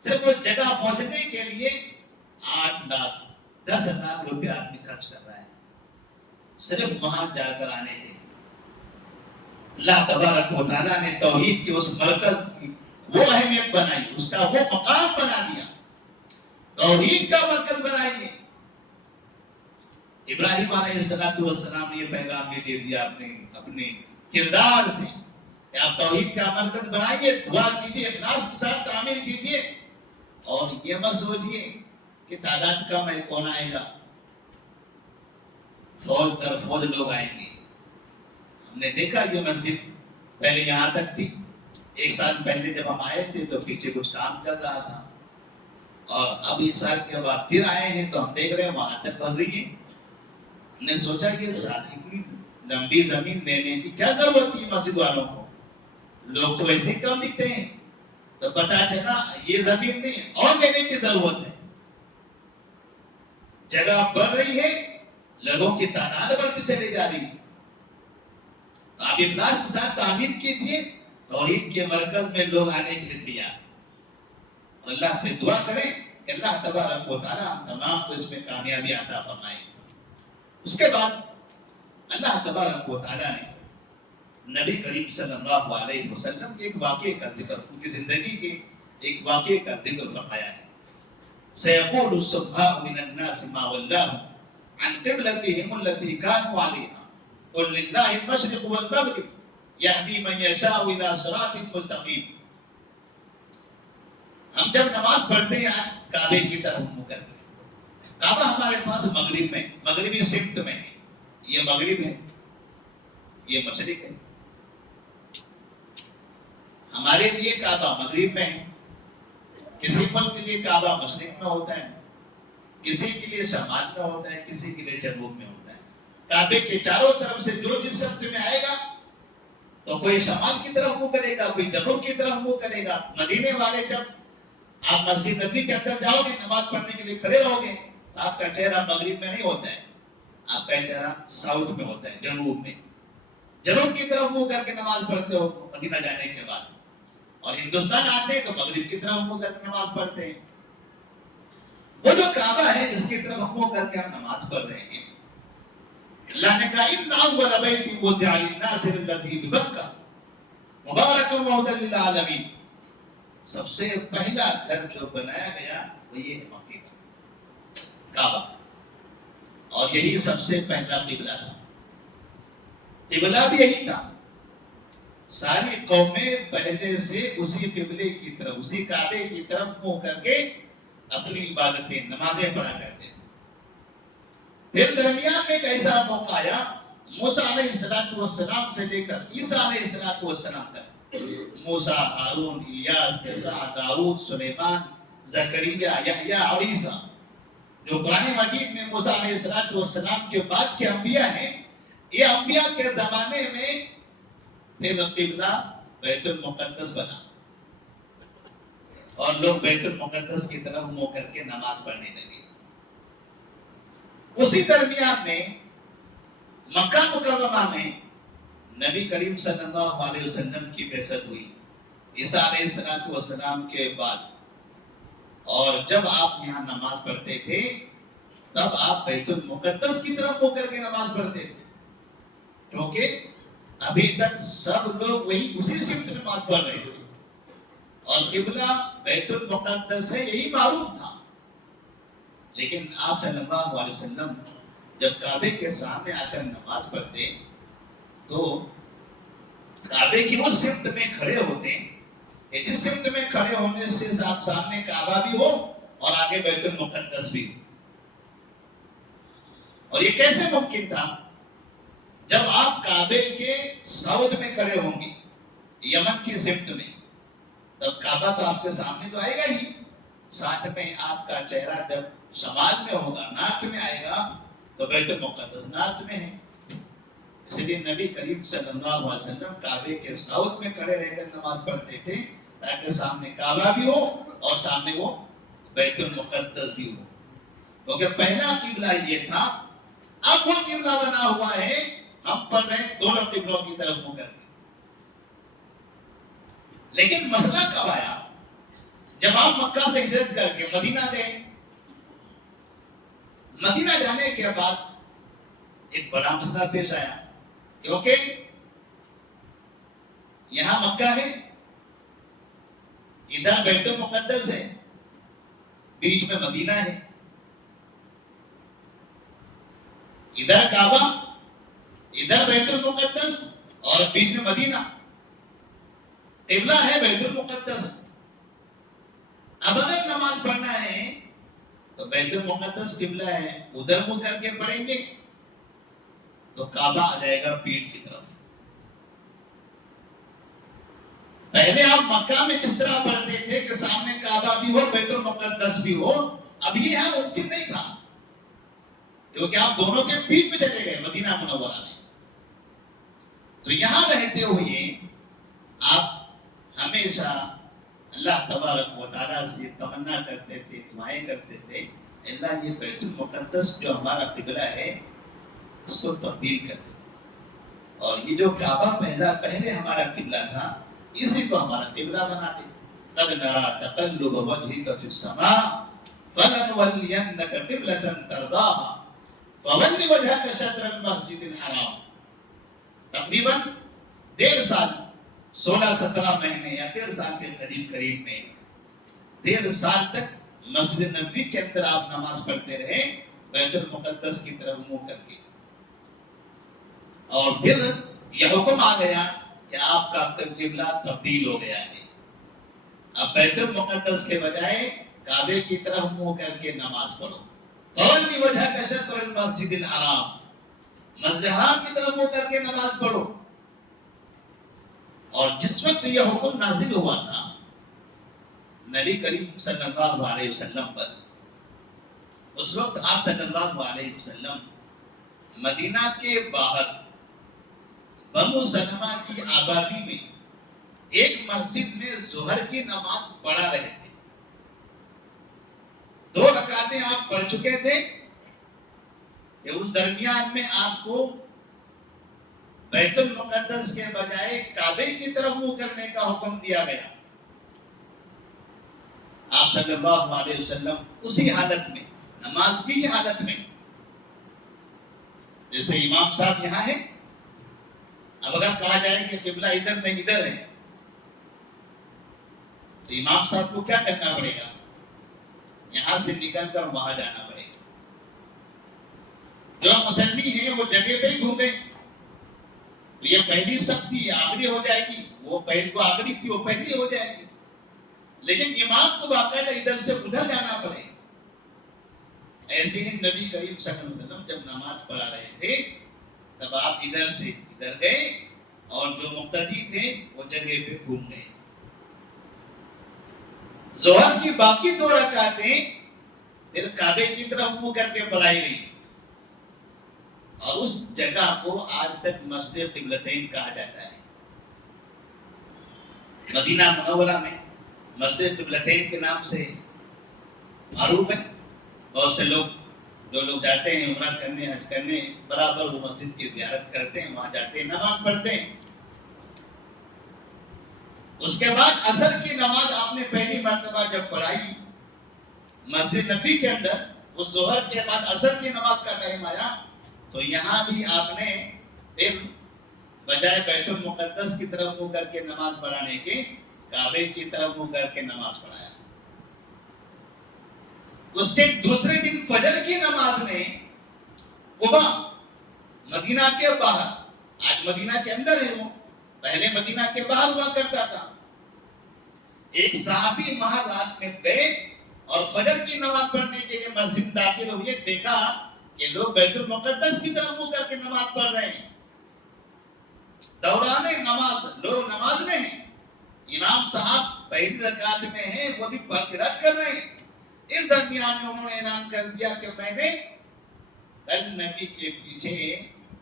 صرف وہ جگہ پہنچنے کے لیے 8 لاکھ 10 لاکھ روپے آدمی خرچ کر رہا ہے، صرف وہاں جا کر آنے کے لیے۔ اللہ تبارک و تعالیٰ نے توحید کے اس مرکز کی وہ اہمیت بنائی، اس کا وہ مقام بنا دیا، توحید کا مرکز بنائیے۔ ابراہیم علیہ السلام نے یہ پیغام بھی دے دیا اپنے کردار سے کہ آپ توحید کا مرکز بنائیے، دعا کیجیے، اخلاص کے ساتھ تعمیر کیجیے، اور یہ مت سوچیے کہ تعداد کم ہے کون آئے گا، فوج در فوج لوگ آئیں گے۔ ہم نے دیکھا یہ مسجد پہلے یہاں تک تھی، 1 سال پہلے جب ہم آئے تھے تو پیچھے کچھ کام چل رہا تھا، اور اب 1 سال کے بعد پھر آئے ہیں تو ہم دیکھ رہے ہیں وہاں تک بن رہی ہے۔ ہم نے سوچا کہ اتنی لمبی زمین لینے کی کیا ضرورت تھی مسجد والوں کو، لوگ تو ویسے ہی کم دکھتے ہیں، تو پتا چلا یہ زمین نہیں اور لینے کی ضرورت ہے۔ جگہ بڑھ رہی ہے، لوگوں کی تعداد بڑھتی چلی جا رہی ہے، تو آپ اخلاص کے ساتھ تعمیر کیجیے، توحید کے مرکز میں لوگ آنے کے لیے تیار، اور اللہ سے دعا کریں کہ اللہ تبارک و تعالیٰ ہم تمام کو اس میں کامیابی عطا فرمائے۔ اس کے بعد اللہ تبارک و تعالیٰ نے نبی کریم صلی اللہ علیہ وسلم کے ایک واقعے کا ذکر، ان کی زندگی کے ایک واقعے کا ذکر فرمایا ہے۔ سيقول السفهاء من الناس ما ولاهم عن قبلتهم التي كانوا عليها قل لله المشرق والمغرب يهدي من يشاء الى صراط مستقيم۔ ہم جب نماز پڑھتے ہیں کعبے کی طرف منہ کر کے، کعبہ ہمارے پاس مغرب میں، مغربی سمت میں ہے، یہ مغرب ہے، یہ مشرق ہے۔ ہمارے لیے کعبہ مغرب میں ہے، کسی ملک کے لیے کعبہ مشرق میں ہوتا ہے، کسی کے لیے شمال میں ہوتا ہے، کسی کے لیے جنوب میں ہوتا ہے۔ کعبے کے چاروں طرف سے جو جس سمت میں آئے گا تو کوئی شمال کی طرف منہ کرے گا، کوئی جنوب کی طرف منہ کرے گا۔ مدینے والے جب آپ مسجد نبی کے اندر جاؤ گے، نماز پڑھنے کے لیے کھڑے رہو گے تو آپ کا چہرہ مغرب میں نہیں ہوتا ہے، آپ کا چہرہ ساؤتھ میں ہوتا ہے، جنوب میں۔ جنوب کی طرف منہ کر کے نماز پڑھتے ہو مدینہ جانے کے بعد، اور ہندوستان آتے ہیں تو مغرب کی طرف منہ کر کے نماز پڑھتے ہیں۔ وہ جو کعبہ ہے جس کی طرف منہ کر کے ہم نماز پڑھ رہے ہیں، اللہ نے کہا ان اول بیت وضع للناس الذی ببکہ مبارکا وہدی للعالمین، سب سے پہلا گھر جو بنایا گیا وہ یہ ہے مکے کا کعبہ، اور یہی سب سے پہلا قبلہ تھا، قبلہ بھی یہی تھا۔ ساری قومیں پہلے سے اسی قبلے کی طرف، اسی کعبے کی طرف منہ کر کے اپنی عبادتیں، نمازیں پڑھا کرتے تھے۔ پھر درمیان میں ایک ایسا موقع آیا، موسیٰ علیہ السلام سے لے کر عیسیٰ علیہ السلام تک، موسیٰ، ہارون، الیاس، عیسیٰ، داؤد، سلیمان، زکریا، یحییٰ اور عیسیٰ، جو قرآن مجید میں موسیٰ علیہ السلام کے بعد کے انبیاء ہیں، یہ انبیاء کے زمانے میں پھر قبلہ بیت المقدس بنا اور لوگ بیت المقدس کی طرف منہ کر کے نماز پڑھنے لگے۔ اسی درمیان میں مکہ مکرمہ میں نبی کریم صلی اللہ علیہ وسلم کی بعثت ہوئی عیسیٰ علیہ السلام کے بعد، اور جب آپ یہاں نماز پڑھتے تھے تب آپ بیت المقدس کی طرف منہ کر کے نماز پڑھتے تھے، کیونکہ ابھی تک سب لوگ وہی اسی سمت میں نماز پڑھ رہے تھے اور قبلہ بیت المقدس ہے، یہی معروف تھا۔ لیکن آپ صلی اللہ علیہ وسلم جب کعبے کے سامنے آ کر نماز پڑھتے تو کعبے کی اس سمت میں کھڑے ہوتے کہ جس سمت میں کھڑے ہونے سے آپ سامنے کعبہ بھی ہو اور آگے بیت المقدس بھی ہو۔ اور یہ کیسے ممکن تھا؟ جب آپ کعبے کے ساؤتھ میں کھڑے ہوں گے یمن کی سمت میں، تب کعبہ تو آپ کے سامنے تو آئے گا ہی، ساتھ میں آپ کا چہرہ جب شمال میں ہوگا، نارتھ میں آئے گا، تو بیت المقدس نارتھ میں ہے۔ اس لیے نبی کریم صلی اللہ علیہ وسلم کعبے کے ساؤتھ میں کھڑے رہ کر نماز پڑھتے تھے تاکہ سامنے کعبہ بھی ہو اور سامنے وہ بیت المقدس بھی ہو، کیونکہ پہلا قبلہ یہ تھا۔ اب وہ قبلہ بنا ہوا ہے، ہم پڑھ رہے ہیں دونوں قبلوں کی طرف منہ کر کے۔ لیکن مسئلہ کب آیا؟ جب آپ مکہ سے ہجرت کر کے مدینہ گئے۔ مدینہ جانے کے بعد ایک بڑا مسئلہ پیش آیا، کیونکہ یہاں مکہ ہے، ادھر بیت المقدس ہے، بیچ میں مدینہ ہے، ادھر کعبہ، ادھر بیت المقدس اور بیچ میں مدینہ، قبلہ ہے بیت المقدس۔ اب اگر نماز پڑھنا ہے تو بیت المقدس قبلہ ہے، ادھر منہ کر کے پڑھیں گے تو کعبہ آ جائے گا پیٹھ کی طرف۔ پہلے آپ مکہ میں جس طرح پڑھتے تھے کہ سامنے کعبہ بھی ہو بیت المقدس بھی ہو، اب یہ یہاں ممکن نہیں تھا، کیونکہ آپ دونوں کے پیٹھ میں چلے گئے مدینہ منورہ میں۔ تو یہاں رہتے ہوئے آپ ہمیشہ اللہ تبارک و تعالیٰ سے تمنا کرتے تھے، دعائیں کرتے تھے، اللہ یہ بیت المقدس جو ہمارا قبلہ ہے اس کو تبدیل کر دو، اور یہ جو کعبہ پہلے ہمارا قبلہ تھا اسی کو ہمارا قبلہ بنا دے۔ قد نرى تقلب وجهك في السماء فلنولينك قبلة ترضاها فول وجهك شطر المسجد الحرام۔ تقریباً 1.5 سال 16-17 مہینے یا 1.5 سال کے قریب میں 1.5 سال تک مسجد نبوی کے اندر آپ نماز پڑھتے رہے بیت المقدس کی طرف منہ کر کے، اور پھر یہ حکم آ گیا کہ آپ کا قبلہ تبدیل ہو گیا ہے، اب بیت المقدس کے بجائے کعبے کی طرف منہ کر کے نماز پڑھو۔ فولی وجہ کا شطر المسجد الحرام، مسجد حرام کی طرف منہ کر کے نماز پڑھو۔ اور جس وقت یہ حکم نازل ہوا تھا نبی کریم صلی اللہ علیہ وسلم پر، اس وقت آپ صلی اللہ علیہ وسلم مدینہ کے باہر بنو سلمہ کی آبادی میں ایک مسجد میں ظہر کی نماز پڑھا رہے تھے۔ 2 رکعتیں آپ پڑھ چکے تھے کہ اس درمیان میں آپ کو بیت المقدس کے بجائے کعبے کی طرف منہ کرنے کا حکم دیا گیا۔ آپ صلی اللہ علیہ وسلم اسی حالت میں، نماز کی حالت میں، جیسے امام صاحب یہاں ہے، اب اگر کہا جائے کہ قبلہ ادھر نہیں ادھر ہے تو امام صاحب کو کیا کرنا پڑے گا؟ یہاں سے نکل کر وہاں جانا پڑے گا۔ جو مصلی ہیں وہ جگہ پہ ہی گھومے، تو یہ پہلی صف تھی آخری ہو جائے گی، وہ آخری تھی وہ پہلی ہو جائے گی، لیکن امام کو باقاعدہ ادھر سے ادھر جانا پڑے گا۔ ایسے ہی نبی کریم صلی اللہ علیہ وسلم جب نماز پڑھا رہے تھے تب آپ ادھر سے ادھر گئے اور جو مقتدی تھے وہ جگہ پہ گھوم گئے۔ ظہر کی باقی 2 رکعتیں پھر کعبے کی طرف منہ کر کے بلائی گئی، اور اس جگہ کو آج تک مسجد قبلتین کہا جاتا ہے۔ مدینہ منورہ میں مسجد قبلتین کے نام سے معروف ہے۔ بہت سے لوگ، جو لوگ جاتے ہیں عمرہ کرنے، حج کرنے، برابر وہ مسجد کی زیارت کرتے ہیں، وہاں جاتے ہیں، نماز پڑھتے ہیں۔ اس کے بعد عصر کی نماز آپ نے پہلی مرتبہ جب پڑھائی مسجد نبی کے اندر، اس ظہر کے بعد عصر کی نماز کا ٹائم آیا، تو یہاں بھی آپ نے پھر بجائے بیت المقدس کی طرف منہ کر کے نماز پڑھانے کے کعبے کی طرف منہ کر کے نماز پڑھایا۔ اس کے دوسرے دن فجر کی نماز میں قبا، مدینہ کے باہر، آج مدینہ کے اندر ہے وہ، پہلے مدینہ کے باہر ہوا کرتا تھا، ایک صحابی وہاں رات میں گئے اور فجر کی نماز پڑھنے کے لیے مسجد داخل ہوئے، دیکھا کہ لوگ بیت المقدس کی طرف منہ کر کے نماز پڑھ رہے ہیں، دوران نماز لوگ نماز میں ہیں، امام صاحب پہلی رکعت میں ہیں، وہ بھی قرات کر رہے ہیں۔ اس درمیان میں انہوں نے اعلان کر دیا کہ میں نے کل نبی کے پیچھے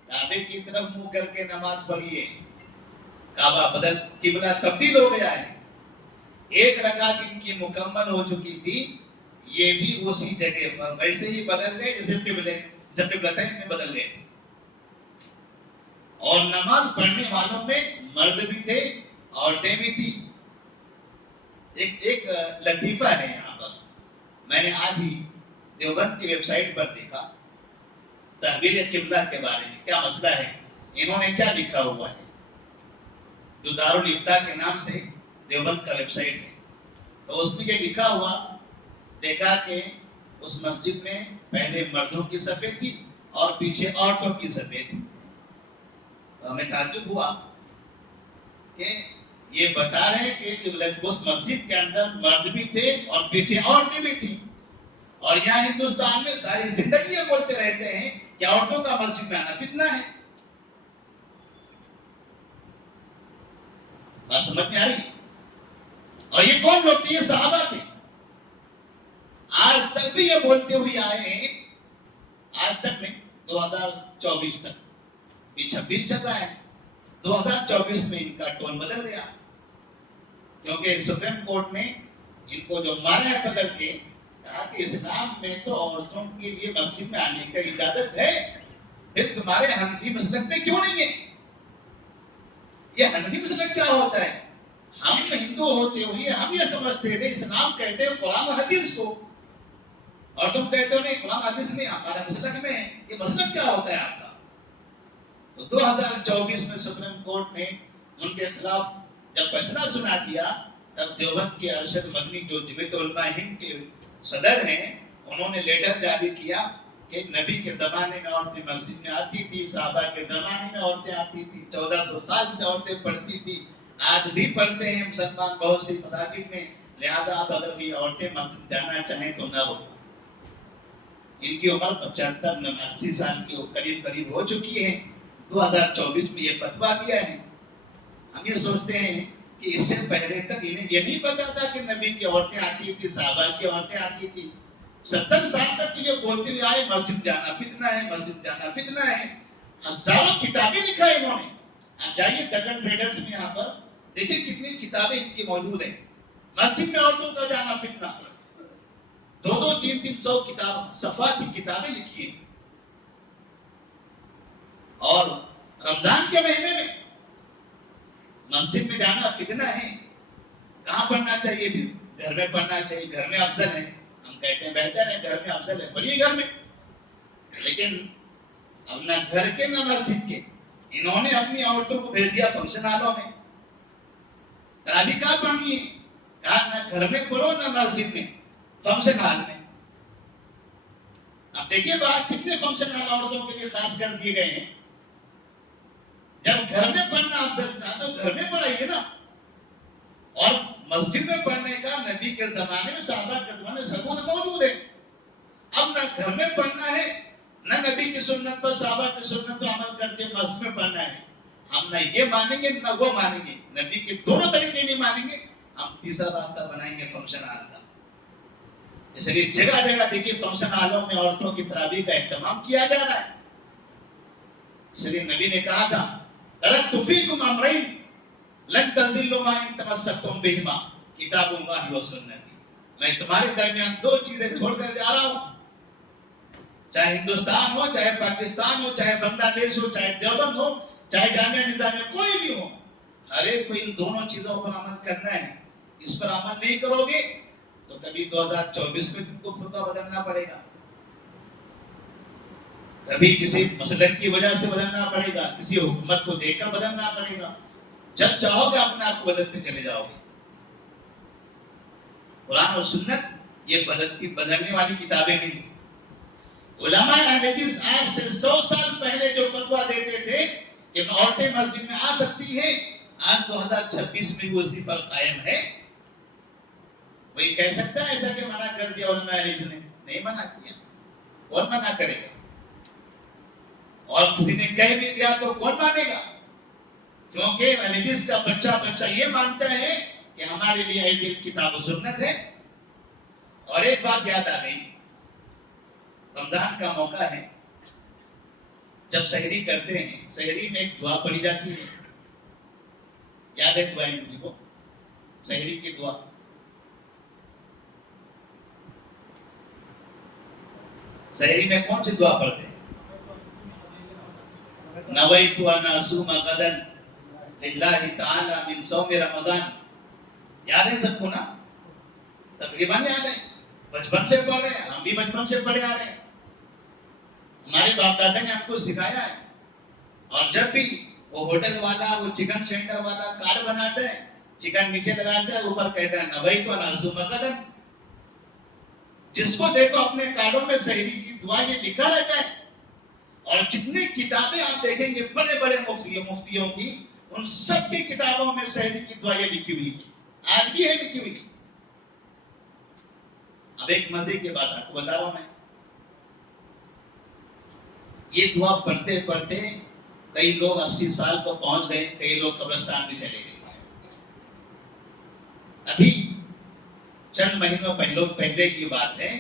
کعبے کی طرف منہ کر کے نماز پڑھی ہے، کعبہ بدل، قبلہ تبدیل ہو گیا ہے، ایک رکعت ان کی مکمل ہو چکی تھی، یہ بھی اسی جگہ پر ویسے ہی بدل گئے جیسے قبلتین میں بدل گئے تھے۔ اور نماز پڑھنے والوں میں مرد بھی تھے، عورتیں بھی تھی۔ ایک لطیفہ ہے یہاں پر، میں نے آج ہی دیوبند کی ویب سائٹ پر دیکھا تحویل قبلہ کے بارے میں کیا مسئلہ ہے، انہوں نے کیا لکھا ہوا ہے، جو دارالفتاء کے نام سے دیوبند کا ویب سائٹ ہے، تو اس میں یہ لکھا ہوا، دیکھا کہ اس مسجد میں پہلے مردوں کی صفیں تھی اور پیچھے عورتوں کی صفیں تھی، تو ہمیں تعجب ہوا کہ یہ بتا رہے ہیں کہ اس مسجد کے اندر مرد بھی تھے اور پیچھے عورتیں بھی تھیں، اور یہاں ہندوستان میں ساری زندگی یہ بولتے رہتے ہیں کہ عورتوں کا مسجد میں آنا فتنہ ہے۔ بات سمجھ میں آ رہی ہے؟ اور یہ کون لوگ تھے؟ یہ صحابہ تھے، آج تک بھی یہ بولتے ہوئے آئے ہیں، آج تک نہیں، 2024 تک، 26 چل رہا ہے، 2024 میں ان کا ٹون بدل گیا، کیونکہ سپریم کورٹ نے ان کو جو مارا ہے پکڑ کے، کہا کہ اسلام میں تو عورتوں کے لیے مسجد میں آنے کا اجازت ہے، پھر تمہارے حنفی مسلک میں کیوں نہیں ہے؟ یہ حنفی مسلک کیا ہوتا ہے؟ ہم ہندو ہوتے ہوئے ہم یہ سمجھتے تھے اسلام کہتے ہیں قرآن و حدیث کو، اور تم کہتے ہو نہیں قرآن حدیث میں ہمارا مسلک میں ہے، یہ مسلک کیا ہوتا ہے آپ کا؟ تو 2024 میں سپریم کورٹ نے ان کے خلاف جب فیصلہ سنا دیا، تب دیوبند کے ارشد مدنی جو جمعیت علماء ہند کے صدر ہیں، انہوں نے لیٹر جاری کیا کہ نبی کے زمانے میں عورتیں مسجد میں آتی تھی، صحابہ کے زمانے میں عورتیں آتی تھی، 1400 سال سے عورتیں پڑھتی تھی، آج بھی پڑھتے ہیں مسلمان بہت سی مساجد میں، لہذا اب اگر بھی عورتیں مسجد جانا چاہیں تو نہ ہو۔ ان کی عمر 75 80 سال کی قریب ہو چکی ہے، 2024 میں یہ فتویٰ دیا ہے۔ ہم یہ سوچتے ہیں کہ اس سے پہلے تک انہیں یہ نہیں پتا تھا کہ نبی کی عورتیں آتی تھی، صحابہ کی عورتیں آتی تھی، 70 سال تک تو یہ بولتے ہوئے آئے مسجد جانا فتنہ ہے، مسجد جانا فتنہ ہے، ہزاروں کتابیں لکھا ہے انہوں نے۔ آپ جائیے دکن ٹریڈرز میں، یہاں پر دیکھیں کتنی کتابیں ان کی موجود ہیں، مسجد میں عورتوں کا جانا فتنہ، 200-300 کتاب صفحات کی کتابیں لکھی ہیں۔ اور رمضان کے مہینے میں مسجد میں جانا فتنہ ہے، کہاں پڑھنا چاہیے؟ بھی گھر میں پڑھنا چاہیے، گھر میں افضل ہے، ہم کہتے ہیں بہتر ہے، گھر میں افضل ہے، پڑھیے گھر میں، لیکن اب نہ گھر کے نہ مسجد کے، انہوں نے اپنی عورتوں کو بھیج دیا فنکشن ہالوں میں، تراویح کہاں پڑھنی ہے؟ کہا نہ گھر میں پڑھو نہ مسجد میں، فنکشن ہال میں۔ اب دیکھیے باہر کتنے فنکشن ہال عورتوں کے لیے خاص کر دیے گئے ہیں، جب گھر میں پڑھنا افضل تھا تو گھر میں پڑھائیے نا۔ اور مسجد میں پڑھنے کا نبی کے زمانے میں، صحابہ کے زمانے میں ثبوت موجود ہے۔ اب نہ گھر میں پڑھنا ہے، نہ نبی کی سنت پر، صحابہ کی سنت پر عمل کرتے مسجد میں پڑھنا ہے۔ ہم نہ یہ مانیں گے نہ وہ مانیں گے، نبی کے دونوں طریقے نہیں مانیں گے، ہم تیسرا راستہ بنائیں گے فنکشن ہال کا۔ اس لیے جگہ جگہ دیکھیے فنکشن ہالوں میں عورتوں کی تراویح کا اہتمام کیا جا رہا ہے. اس لیے نبی نے کہا تھا ترکت فیکم امرین لن تضلوا ما ان تمسکتم بہما کتاب اللہ و سنتی. میں تمہارے درمیان دو چیزیں چھوڑ کر جا رہا ہوں، چاہے ہندوستان ہو، چاہے پاکستان ہو، چاہے بنگلہ دیش ہو، چاہے دیوبند ہو، چاہے جامعہ نظامیہ کوئی بھی ہو، ہر ایک کو ان دونوں چیزوں پر عمل کرنا ہے. اس پر عمل نہیں کرو گے تو کبھی 2024 میں تم کو فتویٰ بدلنا پڑے گا، کبھی کسی مسلک کی وجہ سے بدلنا پڑے گا، کسی حکومت کو دیکھ کر بدلنا پڑے گا. جب چاہو گے اپنے آپ کو بدلتے چلے جاؤ گے. قرآن اور سنت یہ بدلنے والی کتابیں نہیں. علماء اہل حدیث آج سے 100 سال پہلے جو فتویٰ دیتے تھے کہ عورتیں مسجد میں آ سکتی ہیں، آج 2026 میں وہ اسی پر قائم ہے. وہی کہہ سکتا ہے ایسا کہ منع کر دیا علماء اہل حدیث نے؟ نہیں منع کیا. کون منع کرے گا؟ اور کسی نے کہہ بھی دیا تو کون مانے گا؟ کیونکہ اہل حدیث کا بچہ یہ مانتا ہے کہ ہمارے لیے علم کتاب و سنت ہے. اور ایک بات یاد آ گئی، رمضان کا موقع ہے، جب سحری کرتے ہیں، سحری میں ایک دعا پڑھی جاتی ہے. یاد ہے دعائیں کسی کو؟ سحری کی دعا سحری میں کون سی دعا پڑھتے ہیں؟ نویت ان اصوم غدا للہ تعالی من صوم رمضان. یاد ہے سب کو نا؟ تقریباً یاد ہے، بچپن سے پڑھ رہے ہیں، ہم بھی بچپن سے پڑھے آ رہے ہیں. ہمارے باپ دادا نے ہم کو سکھایا ہے. اور جب بھی وہ ہوٹل والا، وہ چکن سینٹر والا کارڈ بناتا ہے، چکن نیچے لگاتا ہے، اوپر کہتا ہے نویت ان اصوم غدا. جس کو دیکھو اپنے کارڈوں میں سحری کی دعا یہ لکھا رہتا ہے. اور جتنی کتابیں آپ دیکھیں گے بڑے بڑے مفتیوں کی، ان سب کی کتابوں میں سحری کی دعا یہ لکھی ہوئی ہے، آج بھی ہے لکھی ہوئی. اب ایک مزے کی بات آپ کو بتا رہا ہوں میں. یہ دعا پڑھتے پڑھتے کئی لوگ 80 سال کو پہنچ گئے، کئی لوگ قبرستان میں چلے گئے. ابھی چند مہینوں پہلے کی بات ہے،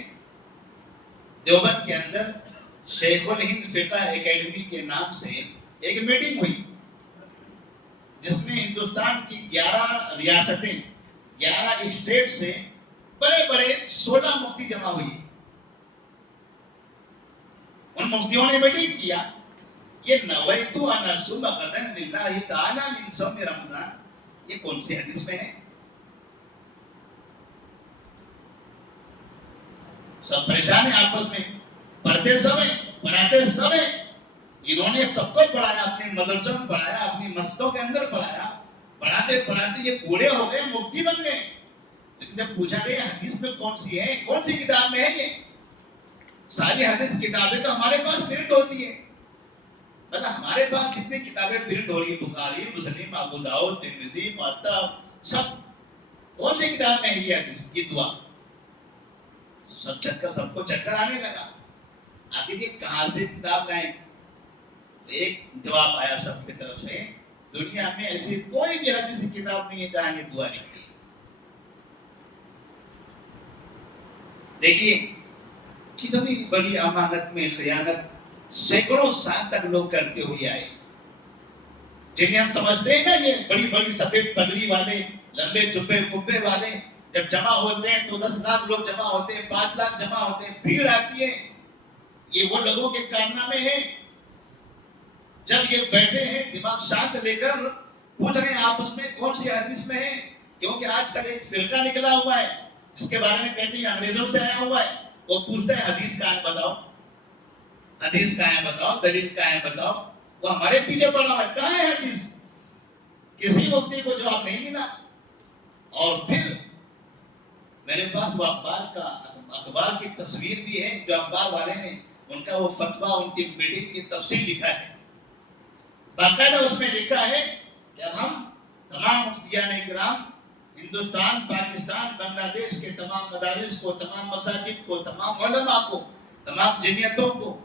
دیوبند کے اندر شیخ الہند فقہ اکیڈمی کے نام سے ایک میٹنگ ہوئی، جس میں ہندوستان کی 11 ریاستیں، 11 اسٹیٹ سے بڑے بڑے 16 مفتی جمع ہوئی. ان مفتیوں نے میٹنگ کیا، یہ نویت ان اصوم غدا للہ تعالی من صوم رمضان یہ کون سی حدیث میں ہے؟ سب پریشان ہیں آپس میں، پڑھتے سب ہیں، پڑھاتے سب ہیں. انہوں نے سب کو پڑھایا، اپنے مدرسوں میں پڑھایا، اپنی مسجدوں کے اندر پڑھایا. پڑھاتے پڑھاتے یہ بوڑھے ہو گئے، مفتی بن گئے. لیکن جب پوچھا گیا حدیث میں کون سی ہے، کون سی کتاب میں ہے؟ یہ ساری حدیث کتابیں تو ہمارے پاس پرنٹ ہوتی ہے. مطلب ہمارے پاس جتنی کتابیں پرنٹ ہو رہی ہیں، بخاری، مسلم، ابو داؤد، ترمذی، موطا، سب کون سی کتاب میں ہے یہ حدیث، یہ دعا؟ سب کو چکر آنے لگا. آخر یہ کہاں سے کتاب لائیں؟ تو ایک جواب آیا سب کی طرف سے، دنیا میں ایسی کوئی بھی حدیث کی کتاب نہیں ہے جہاں یہ دعا لکھی. دیکھیے کتنی بڑی امانت میں خیانت سینکڑوں سال تک لوگ کرتے ہوئے آئے، جنہیں ہم سمجھتے ہیں نا یہ بڑی بڑی سفید پگڑی والے، لمبے چبے کبے والے، جب جمع ہوتے ہیں تو 10 لاکھ لوگ جمع ہوتے ہیں، 5 لاکھ جمع ہوتے ہیں، بھیڑ آتی ہے. یہ وہ لوگوں کے کارنامے ہیں. جب یہ بیٹھے ہیں دماغ شانت لے کر پوچھ رہے ہیں آپس میں کون سی حدیث میں ہے. کیونکہ آج کل ایک فرقہ نکلا ہوا ہے جس کے بارے میں کہتے ہیں انگریزوں سے آیا ہوا ہے. وہ پوچھتا ہے حدیث کہاں ہے بتاؤ، حدیث کہاں ہے بتاؤ، دلیل کہاں ہے بتاؤ. وہ ہمارے پیچھے پڑا ہوا ہے، کہاں ہے حدیث؟ کسی مفتی کو جواب نہیں ملا. اور پھر میرے پاس وہ اخبار کی تصویر بھی ہے جو اخبار والے نے ان کا وہ فتویٰ، ان کی میٹنگ کی تفصیل لکھا ہے. باقاعدہ اس میں لکھا ہے کہ اب ہم تمام مفتیان کرام ہندوستان، پاکستان، بنگلہ دیش کے تمام مدارس کو، تمام مساجد کو، تمام علماء کو، تمام جمعیتوں کو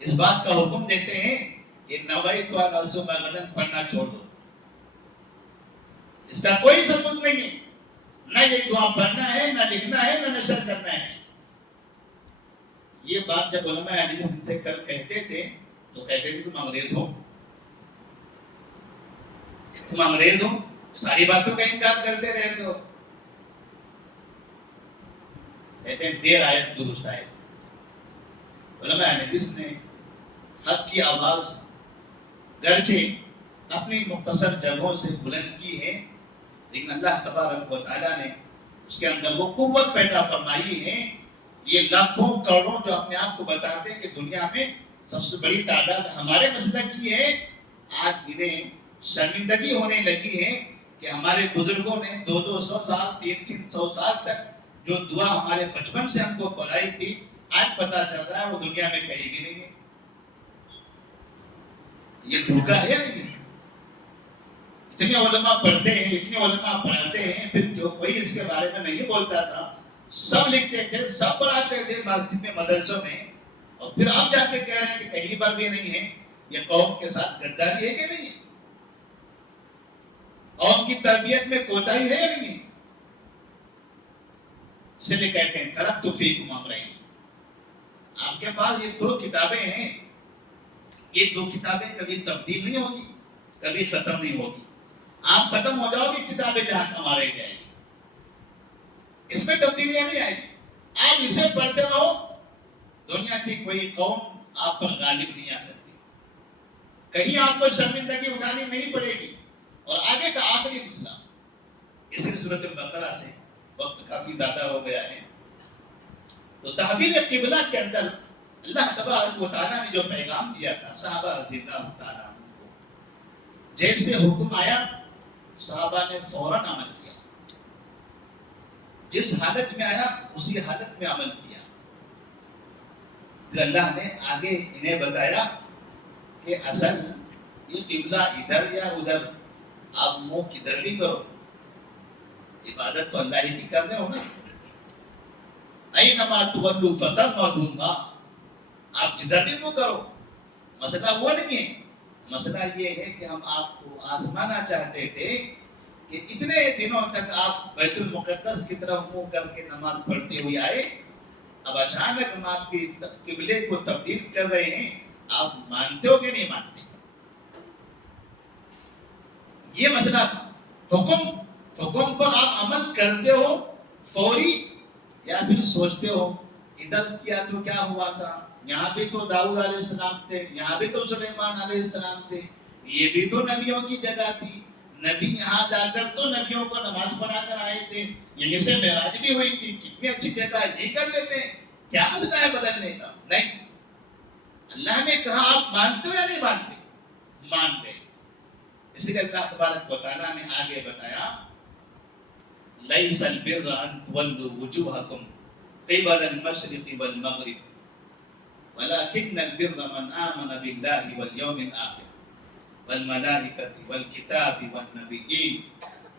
اس بات کا حکم دیتے ہیں کہ نویت ان اصوم غدا پڑھنا چھوڑ دو. اس کا کوئی ثبوت نہیں ہے، نہ یہ دعا پڑھنا ہے، نہ لکھنا ہے، نہ نشر کرنا ہے. یہ بات جب علماء حدیث ان سے کہتے تھے تو کہتے تھے تم انگریز ہو، تم انگریز ہو، ساری باتوں کا انکار کرتے رہتے ہو. کہتے ہیں دیر آیت درست آیت. علماء حدیث نے حق کی آواز گرچہ اپنی مختصر جگہوں سے بلند کی ہے، لیکن اللہ تبارک و تعالیٰ نے اس کے اندر وہ قوت پیدا فرمائی ہے. یہ لاکھوں کروڑوں جو اپنے آپ کو بتاتے ہیں کہ دنیا میں سب سے بڑی تعداد ہمارے مسلک کی ہے، آج انہیں شرمندگی ہونے لگی ہے کہ ہمارے بزرگوں نے 200 سال 300 سال تک جو دعا ہمارے بچپن سے ہم کو پڑھائی تھی، آج پتا چل رہا ہے وہ دنیا میں کہیں بھی نہیں ہے. یہ دھوکہ ہے یا نہیں ہے؟ اتنے علماء پڑھتے ہیں، اتنے علماء پڑھاتے ہیں، پھر جو کوئی اس کے بارے میں نہیں بولتا تھا. سب لکھتے تھے، سب پڑھاتے تھے مسجد میں، مدرسوں میں، اور پھر آپ جا کے کہہ رہے ہیں کہ کہیں پر بھی نہیں ہے. یہ قوم کے ساتھ غداری ہے کہ نہیں ہے؟ قوم کی تربیت میں کوتاہی ہے یا نہیں ہے؟ اس لیے کہتے ہیں ترکت فیکم امرین. آپ کے پاس یہ 2 کتابیں ہیں، یہ 2 کتابیں کبھی تبدیل نہیں ہوگی، کبھی ختم نہیں ہوگی. آپ ختم ہو جاؤ گی، کتابیں جہاں ہمارے جائیں گی، اس میں تبدیلیاں نہیں آئے گی. آپ اسے پڑھتے رہو، دنیا کی کوئی قوم آپ پر غالب نہیں آ سکتی، کہیں آپ کو شرمندگی اٹھانی نہیں پڑے گی. اور آگے کا آخری مسئلہ، اسی سورۃ البقرہ سے وقت کافی زیادہ ہو گیا ہے، تو تحویل قبلہ کے اندر اللہ تبارک و تعالیٰ نے جو پیغام دیا تھا صحابہ رضی اللہ تعالیٰ عنہ کو، جیسے حکم آیا صحابہ نے فوراً عمل کیا، جس حالت میں آیا اسی حالت میں عمل کیا. پھر اللہ نے آگے انہیں بتایا کہ اصل یہ قبلہ ادھر یا ادھر، آپ منہ کدھر بھی کرو، عبادت تو اللہ ہی کی کرنے ہو نا. اینما تولوا فثم وجہ اللہ، آپ جدھر بھی منہ کرو. مسئلہ وہ نہیں ہے، مسئلہ یہ ہے کہ ہم آپ کو آزمانا چاہتے تھے کہ اتنے دنوں تک آپ بیت المقدس کی طرف منہ کر کے نماز پڑھتے ہوئے آئے، اب اچانک ہم آپ کی قبلے کو تبدیل کر رہے ہیں، آپ مانتے ہو کہ نہیں مانتے؟ یہ مسئلہ تھا. حکم پر آپ عمل کرتے ہو فوری، یا پھر سوچتے ہو ادھر کیا تو کیا ہوا تھا، یہاں بھی تو داؤد علیہ السلام تھے، یہاں بھی تو سلیمان علیہ السلام تھے، یہ بھی تو نبیوں کی جگہ تھی، نبی یہاں جا کر تو نبیوں کو نماز پڑھا کر آئے تھے، یہیں سے معراج بھی ہوئی تھی، کتنی اچھی جگہ ہے، یہ کر لیتے ہیں، کیا مسئلہ ہے بدلنے کا؟ نہیں، اللہ نے کہا آپ مانتے ہو یا نہیں مانتے؟ مانتے. اس لیے اللہ تبارک و تعالیٰ نے آگے بتایا لیس البر ان تولوا وجوہکم قبل المشرق والمغرب ولكن البر من آمن بالله واليوم الآخر والملائكة والكتاب والنبيين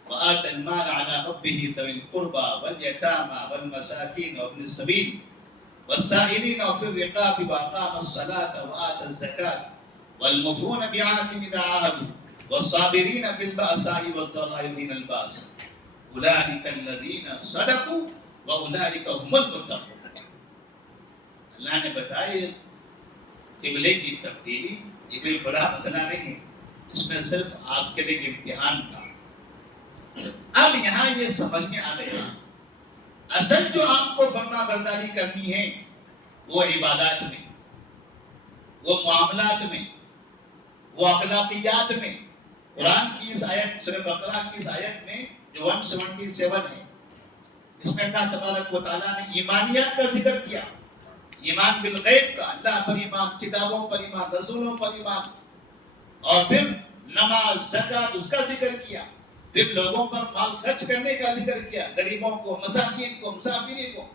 وآتى المال على حبه ذوي القربى واليتامى والمساكين وابن السبيل والسائلين وفي الرقاب وأقام الصلاة وآتى الزكاة والموفون بعهدهم إذا عاهدوا والصابرين في البأساء والضراء حين البأس اولئک الذین صدقوا واولئک هم المتقون. اللہ نے بتایا قبلے کی تبدیلی یہ کوئی بڑا مسئلہ نہیں ہے، اس میں صرف آپ کے لیے امتحان تھا. اب یہاں یہ سمجھ میں آ گیا اصل جو آپ کو فرما برداری کرنی ہے وہ عبادات میں، وہ معاملات میں، وہ اخلاقیات میں. قرآن کی اس آیت سورہ بقرہ کی اس آیت میں جو 177 ہے، اس میں اللہ تبارک و تعالیٰ نے ایمانیات کا ذکر کیا، ایمان بالغیب کا، اللہ پر ایمان، کتابوں پر ایمان، رسولوں پر ایمان، اور پھر نماز زکات اس کا ذکر کیا، پھر لوگوں پر مال خرچ کرنے کا ذکر کیا، غریبوں کو، مساکین کو، مسافرین کو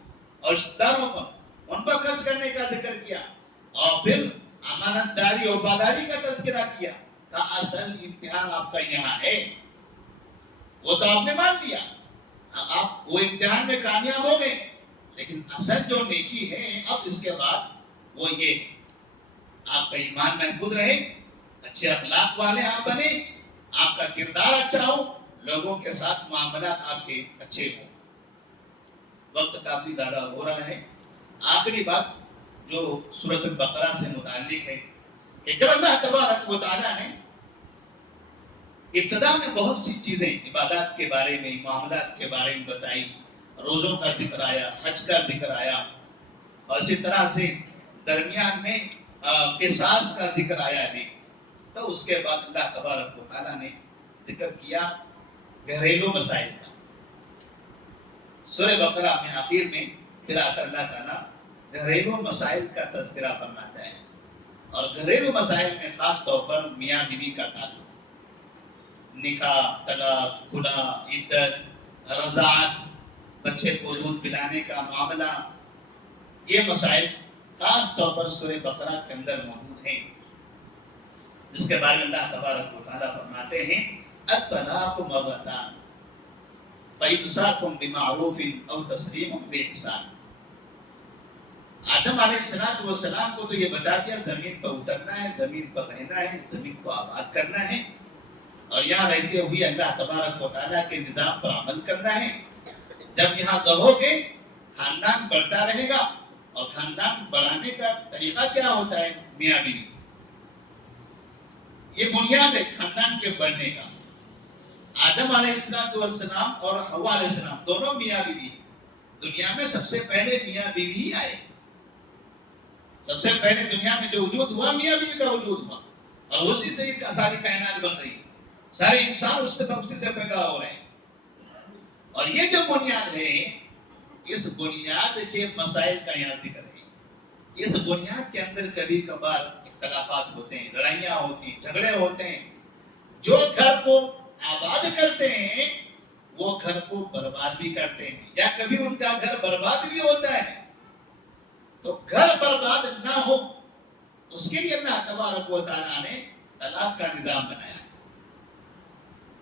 اور رشتہ داروں پر ان پر خرچ کرنے کا ذکر کیا، اور پھر امانت داری اور وفاداری کا تذکرہ کیا. اصل امتحان آپ کا یہاں ہے، وہ تو آپ نے مان لیا، آپ وہ امتحان میں کامیاب ہو گئے، لیکن اصل جو نیکی ہے اب اس کے بعد وہ یہ ہے آپ کا ایمان محفوظ رہے، اچھے اخلاق والے آپ بنے، آپ کا کردار اچھا ہو، لوگوں کے ساتھ معاملات آپ کے اچھے ہوں. وقت کافی زیادہ ہو رہا ہے. آخری بات جو سورۃ البقرہ سے متعلق ہے کہ جب اللہ تبارک و تعالیٰ نے ابتدا میں بہت سی چیزیں عبادات کے بارے میں، معاملات کے بارے میں بتائی، روزوں کا ذکر آیا، حج کا ذکر آیا، اور اسی طرح سے درمیان میں قصاص کا ذکر آیا ہے، تو اس کے بعد اللہ تبارک و تعالیٰ نے ذکر کیا گھریلو مسائل کا۔ سورہ بقرہ میں آخر میں پھر آ کر اللہ تعالیٰ گھریلو مسائل کا تذکرہ فرماتا ہے، اور گھریلو مسائل میں خاص طور پر میاں بیوی کا تعلق، نکاح، طلاق، خلا، عدت، رضاعت، بچے کو دودھ پلانے کا معاملہ، یہ مسائل خاص طور پر سورہ بقرہ کے اندر موجود ہیں، جس کے بارے میں اللہ تبارک و تعالیٰ فرماتے ہیں الطلاق مرتان فإمساک بمعروف او تسریح بإحسان۔ آدم علیہ السلام کو تو یہ بتا دیا زمین پر اترنا ہے، زمین پر رہنا ہے، زمین کو آباد کرنا ہے، اور یہاں رہتے ہوئے اللہ تبارک و تعالیٰ کے نظام پر عمل کرنا ہے۔ جب یہاں رہو گے خاندان بڑھتا رہے گا، اور خاندان بڑھانے کا طریقہ کیا ہوتا ہے؟ میاں بیوی، یہ بنیاد ہے خاندان کے بڑھنے کا۔ آدم علیہ السلام اور حوا علیہ السلام دونوں میاں بیوی ہیں۔ دنیا میں سب سے پہلے میاں بیوی ہی آئے، سب سے پہلے دنیا میں جو وجود ہوا میاں بیوی کا وجود ہوا، اور اسی سے ساری کائنات بن رہی ہے، سارے انسان اس سے پیدا ہو رہے ہیں۔ اور یہ جو بنیاد ہے، اس بنیاد کے مسائل کا یہاں ذکر ہے۔ اس بنیاد کے اندر کبھی کبھار اختلافات ہوتے ہیں، لڑائیاں ہوتی ہیں، جھگڑے ہوتے ہیں۔ جو گھر کو آباد کرتے ہیں وہ گھر کو برباد بھی کرتے ہیں، یا کبھی ان کا گھر برباد بھی ہوتا ہے۔ تو گھر برباد نہ ہو اس کے لیے اللہ تبارک و تعالیٰ نے طلاق کا نظام بنایا ہے۔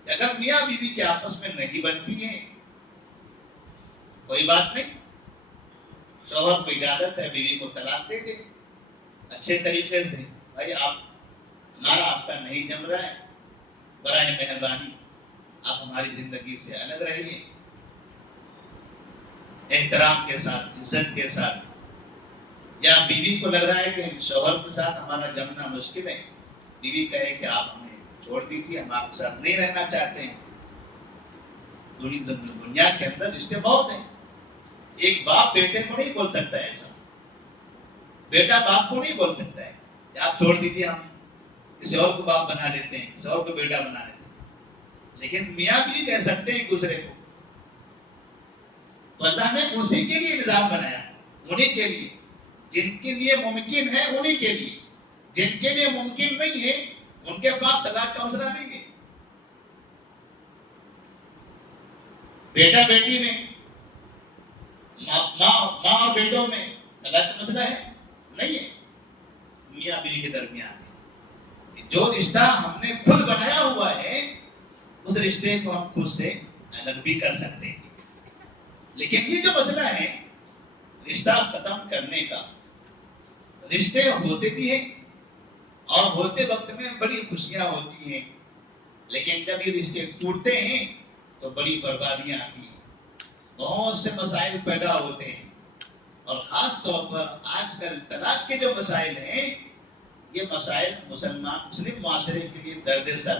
اگر میاں بیوی کے آپس میں نہیں بنتی ہیں، کوئی بات نہیں، شوہر کو اجازت ہے بیوی کو طلاق دے دے اچھے طریقے سے، بھائی ہمارا آپ کا نہیں جم رہا ہے، براہ مہربانی آپ ہماری زندگی سے الگ رہیے، احترام کے ساتھ، عزت کے ساتھ۔ یا بیوی کو لگ رہا ہے کہ شوہر کے ساتھ ہمارا جمنا مشکل ہے، بیوی کہے کہ آپ ہمیں چھوڑ دیجیے، ہم آپ کے ساتھ نہیں رہنا چاہتے ہیں۔ دنیا کے اندر رشتے بہت ہیں، ایک باپ بیٹے کو نہیں بول سکتا ہے ایسا، بیٹا باپ کو نہیں بول سکتا ہے کہ آپ چھوڑ دیجیے، ہم کسی اور کو باپ بنا لیتے ہیں، کسی اور کو بیٹا بنا لیتے ہیں۔ لیکن میاں بھی کہہ سکتے ہیں ایک دوسرے کو۔ تو اللہ نے اسی کے لیے نظام بنایا، انہی کے لیے، جن کے لیے ممکن ہے انہی کے لیے، جن کے لیے ممکن نہیں ہے ان کے پاس طلاق کا مسئلہ نہیں ہے۔ بیٹا بیٹی میں، ماں اور بیٹوں میں طلاق کا مسئلہ ہے نہیں ہے، میاں بیوی کے درمیان ہے۔ جو رشتہ ہم نے خود بنایا ہوا ہے اس رشتے کو ہم خود سے الگ بھی کر سکتے ہیں۔ لیکن یہ جو مسئلہ ہے رشتہ ختم کرنے کا، رشتے ہوتے بھی ہیں اور ہوتے وقت میں بڑی خوشیاں ہوتی ہیں، لیکن جب یہ رشتے ٹوٹتے ہیں تو بڑی بربادیاں آتی ہیں، بہت سے مسائل پیدا ہوتے ہیں، اور خاص طور پر آج کل طلاق کے جو مسائل ہیں یہ مسائل مسلم معاشرے کے لیے درد سر۔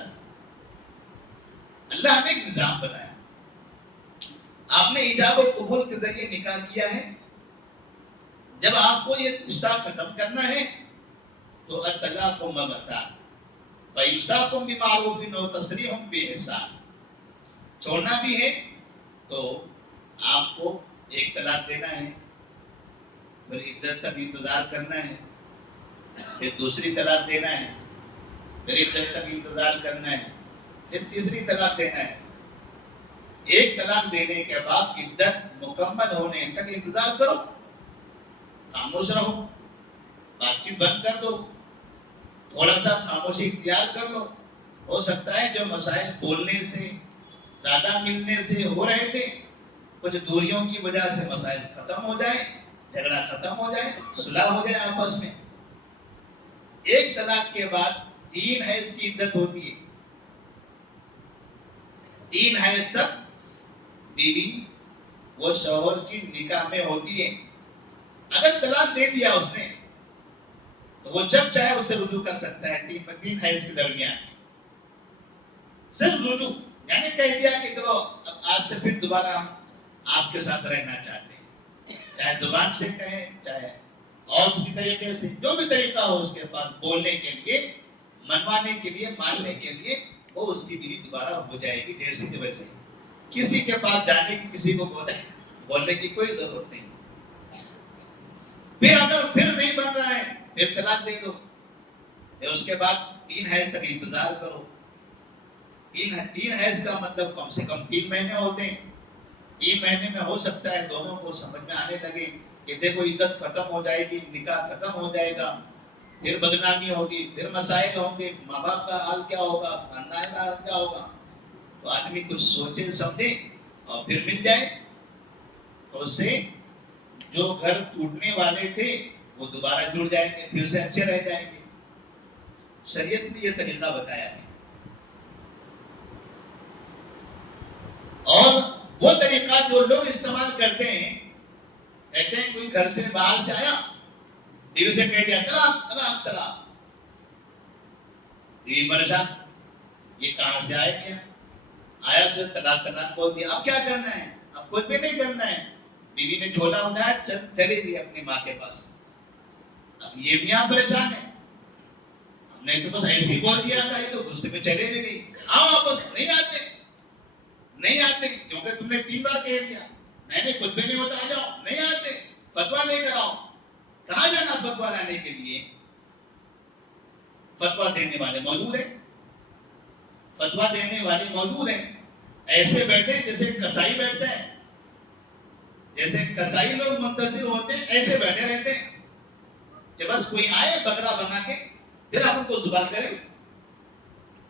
اللہ نے ایک نظام بنایا، آپ نے ایجاب اور قبول کے ذریعے نکاح کیا ہے، جب آپ کو یہ رشتہ ختم کرنا ہے تو الطلاق مرتان فإمساک بمعروف او تسریح بإحسان، چھوڑنا بھی ہے تو آپ کو ایک طلاق دینا ہے، پھر عدت تک انتظار کرنا ہے، پھر دوسری طلاق دینا ہے، پھر عدت تک انتظار کرنا ہے، پھر تیسری طلاق دینا ہے۔ ایک طلاق دینے کے بعد عدت مکمل ہونے تک انتظار کرو، خاموش رہو، بات چیت بند کر دو، تھوڑا سا خاموشی اختیار کر لو۔ ہو سکتا ہے جو مسائل بولنے سے، زیادہ ملنے سے ہو رہے تھے، کچھ دوریوں کی وجہ سے مسائل ختم ہو جائے، جھگڑا ختم ہو جائے، صلح ہو جائے آپس میں۔ ایک طلاق کے بعد 3 حیض کی عدت ہوتی ہے، 3 حیض تک بیوی وہ شوہر کی نکاح میں ہوتی ہے۔ اگر طلاق دے دیا اس نے وہ جب چاہے اسے رجوع کر سکتا ہے 3 حیض کے درمیان، صرف رجوع، یعنی کہہ دیا کہ چلو اب آج سے پھر دوبارہ ہم آپ کے ساتھ رہنا چاہتے ہیں، چاہے زبان سے کہیں چاہے اور کسی طریقے سے، جو بھی طریقہ ہو اس کے پاس بولنے کے لیے، منوانے کے لیے، ماننے کے لیے، وہ اس کی بیوی دوبارہ ہو جائے گی جیسے کہ ویسے۔ کسی کے پاس جانے کی، کسی کو بولنے کی کوئی ضرورت نہیں۔ پھر اگر پھر نہیں بن رہا ہے پھر طلاق دے دو، پھر اس کے بعد 3 حیض تک انتظار کرو۔ 3 حیض کا مطلب کم سے کم 3 مہینے ہوتے ہیں۔ 3 مہینے میں ہو سکتا ہے دونوں کو سمجھ میں آنے لگے کہ دیکھو عدت ختم ہو جائے گی، نکاح ختم ہو جائے گا، پھر بدنامی ہوگی، پھر مسائل ہوں گے، ماں باپ کا حال کیا ہوگا، خاندان کا حال کیا ہوگا، تو آدمی کچھ سوچے سمجھے اور پھر مل جائے، تو اس سے جو گھر ٹوٹنے والے تھے وہ دوبارہ جڑ جائیں گے، پھر سے اچھے رہ جائیں گے۔ شریعت نے یہ طریقہ بتایا ہے، اور وہ طریقہ جو لوگ استعمال کرتے ہیں، کہتے ہیں کوئی گھر سے باہر سے آیا، بیوی سے کہہ دیا طلاق طلاق طلاق، بیوی پریشان، یہ کہاں سے آئے گیا، آیا سے طلاق طلاق بول دیا، اب کیا کرنا ہے، اب کچھ بھی نہیں کرنا ہے۔ بیوی نے جھولا اٹھایا، چلی گئی اپنی ماں کے پاس۔ اب یہ میاں پریشان ہے، ہم نے تو بس ایسے ہی بول دیا تھا، یہ تو غصے میں چلے بھی گئی، آؤ واپس، نہیں آتے نہیں آتے، کیونکہ تم نے 3 بار کہہ دیا، میں نے کچھ بھی نہیں ہوتا، آ جاؤ، نہیں آتے، فتویٰ لے کر آؤ۔ کہاں جانا فتویٰ لانے کے لیے؟ فتویٰ دینے والے موجود ہیں، فتویٰ دینے والے موجود ہیں، ایسے بیٹھے جیسے کسائی بیٹھتا ہے، جیسے کسائی لوگ منتظر ہوتے ہیں ایسے بیٹھے رہتے ہیں کہ بس کوئی آئے بکرا بنا کے پھر آپ ان کو ذبح کریں۔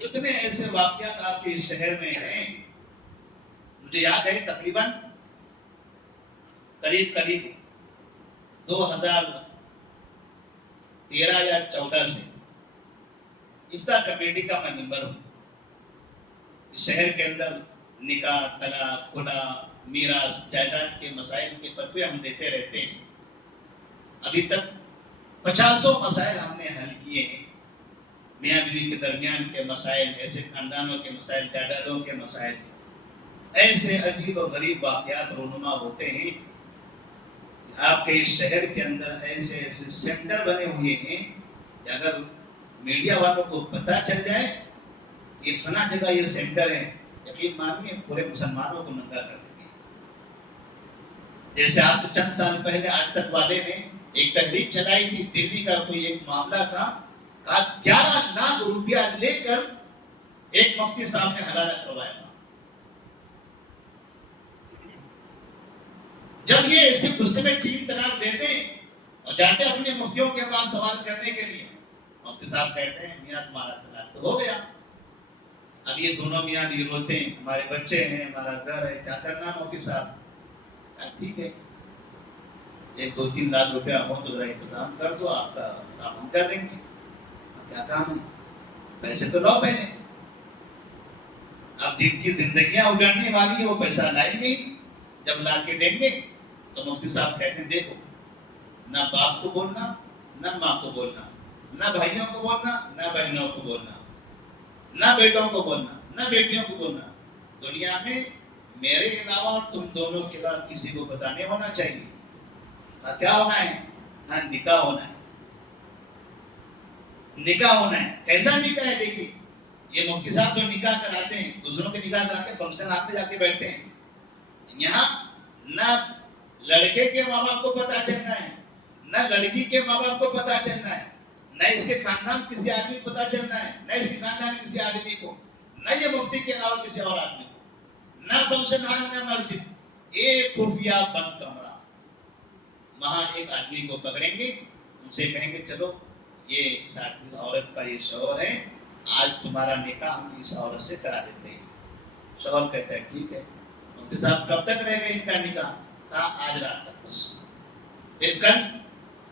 اتنے ایسے واقعات آپ کے اس شہر میں ہیں، مجھے یاد ہے تقریباً قریب 2013 یا 14 سے افتاح کمیٹی کا میں ممبر ہوں۔ اس شہر کے اندر نکاح، طلاق، خلا، میراث، جائیداد کے مسائل کے فتوے ہم دیتے رہتے ہیں۔ ابھی تک 50 مسائل ہم نے حل کیے ہیں، میاں بیوی کے درمیان کے مسائل، ایسے خاندانوں کے مسائل، جائیدادوں کے مسائل، ایسے عجیب و غریب واقعات رونما ہوتے ہیں۔ آپ کے اس شہر کے اندر ایسے ایسے سینٹر بنے ہوئے ہیں کہ اگر میڈیا والوں کو پتہ چل جائے کہ فلاں جگہ یہ سینٹر ہے، یقین مانیے پورے مسلمانوں کو ننگا کر دیں گے۔ جیسے آج سے چند سال پہلے آج تک والے نے ایک تحریک چلائی تھی، دہلی کا کوئی ایک معاملہ تھا، کہا 11 لاکھ روپیہ لے کر ایک مفتی صاحب نے حلالہ کروایا تھا۔ جب یہ ایسے غصے میں 3 طلاق دیتے ہیں اور جاتے اپنے مفتیوں کے پاس سوال کرنے کے لیے، مفتی صاحب کہتے ہیں میاں تمہارا طلاق تو ہو گیا، اب یہ دونوں میاں بھی روتے ہیں، ہمارے بچے ہیں، ہمارا گھر ہے، کیا کرنا مفتی صاحب؟ ٹھیک ہے، 1-2-3 لاکھ روپیہ ہو تو ذرا انتظام کر دو، آپ کا کام ہم کر دیں گے۔ اب کیا کام ہے، پیسے تو لاؤ پہلے، اب جن کی زندگیاں اجڑنے والی ہیں وہ پیسہ لائیں گے، جب لا کے دیں گے تو مفتی صاحب کہتے ہیں دیکھو، نہ باپ کو بولنا، نہ ماں کو بولنا، نہ بھائیوں کو بولنا، نہ بہنوں کو بولنا، نہ بیٹوں کو بولنا، نہ بیٹیوں کو بولنا، دنیا میں میرے علاوہ تم دونوں کے علاوہ کسی کو پتہ نہیں ہونا چاہیے۔ کیا ہونا ہے؟ ہاں نکاح ہونا ہے، نکاح ہونا ہے۔ کیسا نکاح ہے؟ دیکھیے یہ مفتی صاحب جو نکاح کراتے ہیں، دوسروں کے نکاح کراتے ہیں، فنکشن ہال میں جا کے بیٹھتے ہیں، یہاں نہ لڑکے کے ماں باپ کو پتہ چلنا ہے، نہ لڑکی کے ماں باپ کو پتہ چلنا ہے، نہ اس کے خاندان کسی آدمی کو پتہ چلنا ہے، نہ اس کے خاندان کسی آدمی کو، نہ یہ مفتی کے علاوہ کسی اور آدمی کو، نہ فنکشن ہال، نہ مسجد، ایک خفیہ بند کمرہ، وہاں ایک آدمی کو پکڑیں گے، ان سے کہیں گے چلو یہ اس عورت کا یہ شوہر ہے، آج تمہارا نکاح ہم اس عورت سے کرا دیتے ہیں۔ شوہر کہتا ہے ٹھیک ہے۔ مفتی صاحب کب تک رہے گا ان کا نکاح؟ کہا آج رات تک بس، پھر کل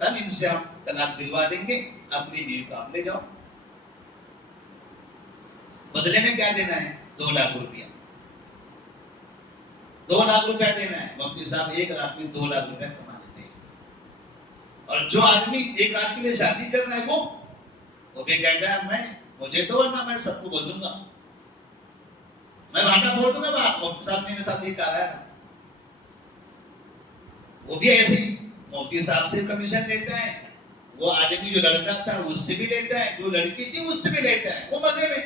ان سے ہم طلاق دلوا دیں گے، اپنی بیوی کو آپ لے جاؤ۔ بدلے میں کیا دینا ہے؟ 2 لاکھ روپیہ، 2 لاکھ روپیہ دینا ہے۔ مفتی صاحب ایک رات میں 2 لاکھ روپیہ کما لیتے ہیں، اور جو آدمی ایک رات کے لیے شادی کر رہا ہے وہ بھی کہتا ہے مجھے تو ورنہ میں سب کو بول دوں گا، میں بھاٹا بول دوں گا، مفتی صاحب نے میرے ساتھ یہ کہا ہے. وہ بھی ایسے ہی مفتی صاحب سے کمیشن لیتا ہے، وہ آدمی جو لڑکا تھا اس سے بھی لیتا ہے، جو لڑکی تھی اس سے بھی لیتا ہے، وہ مزے میں.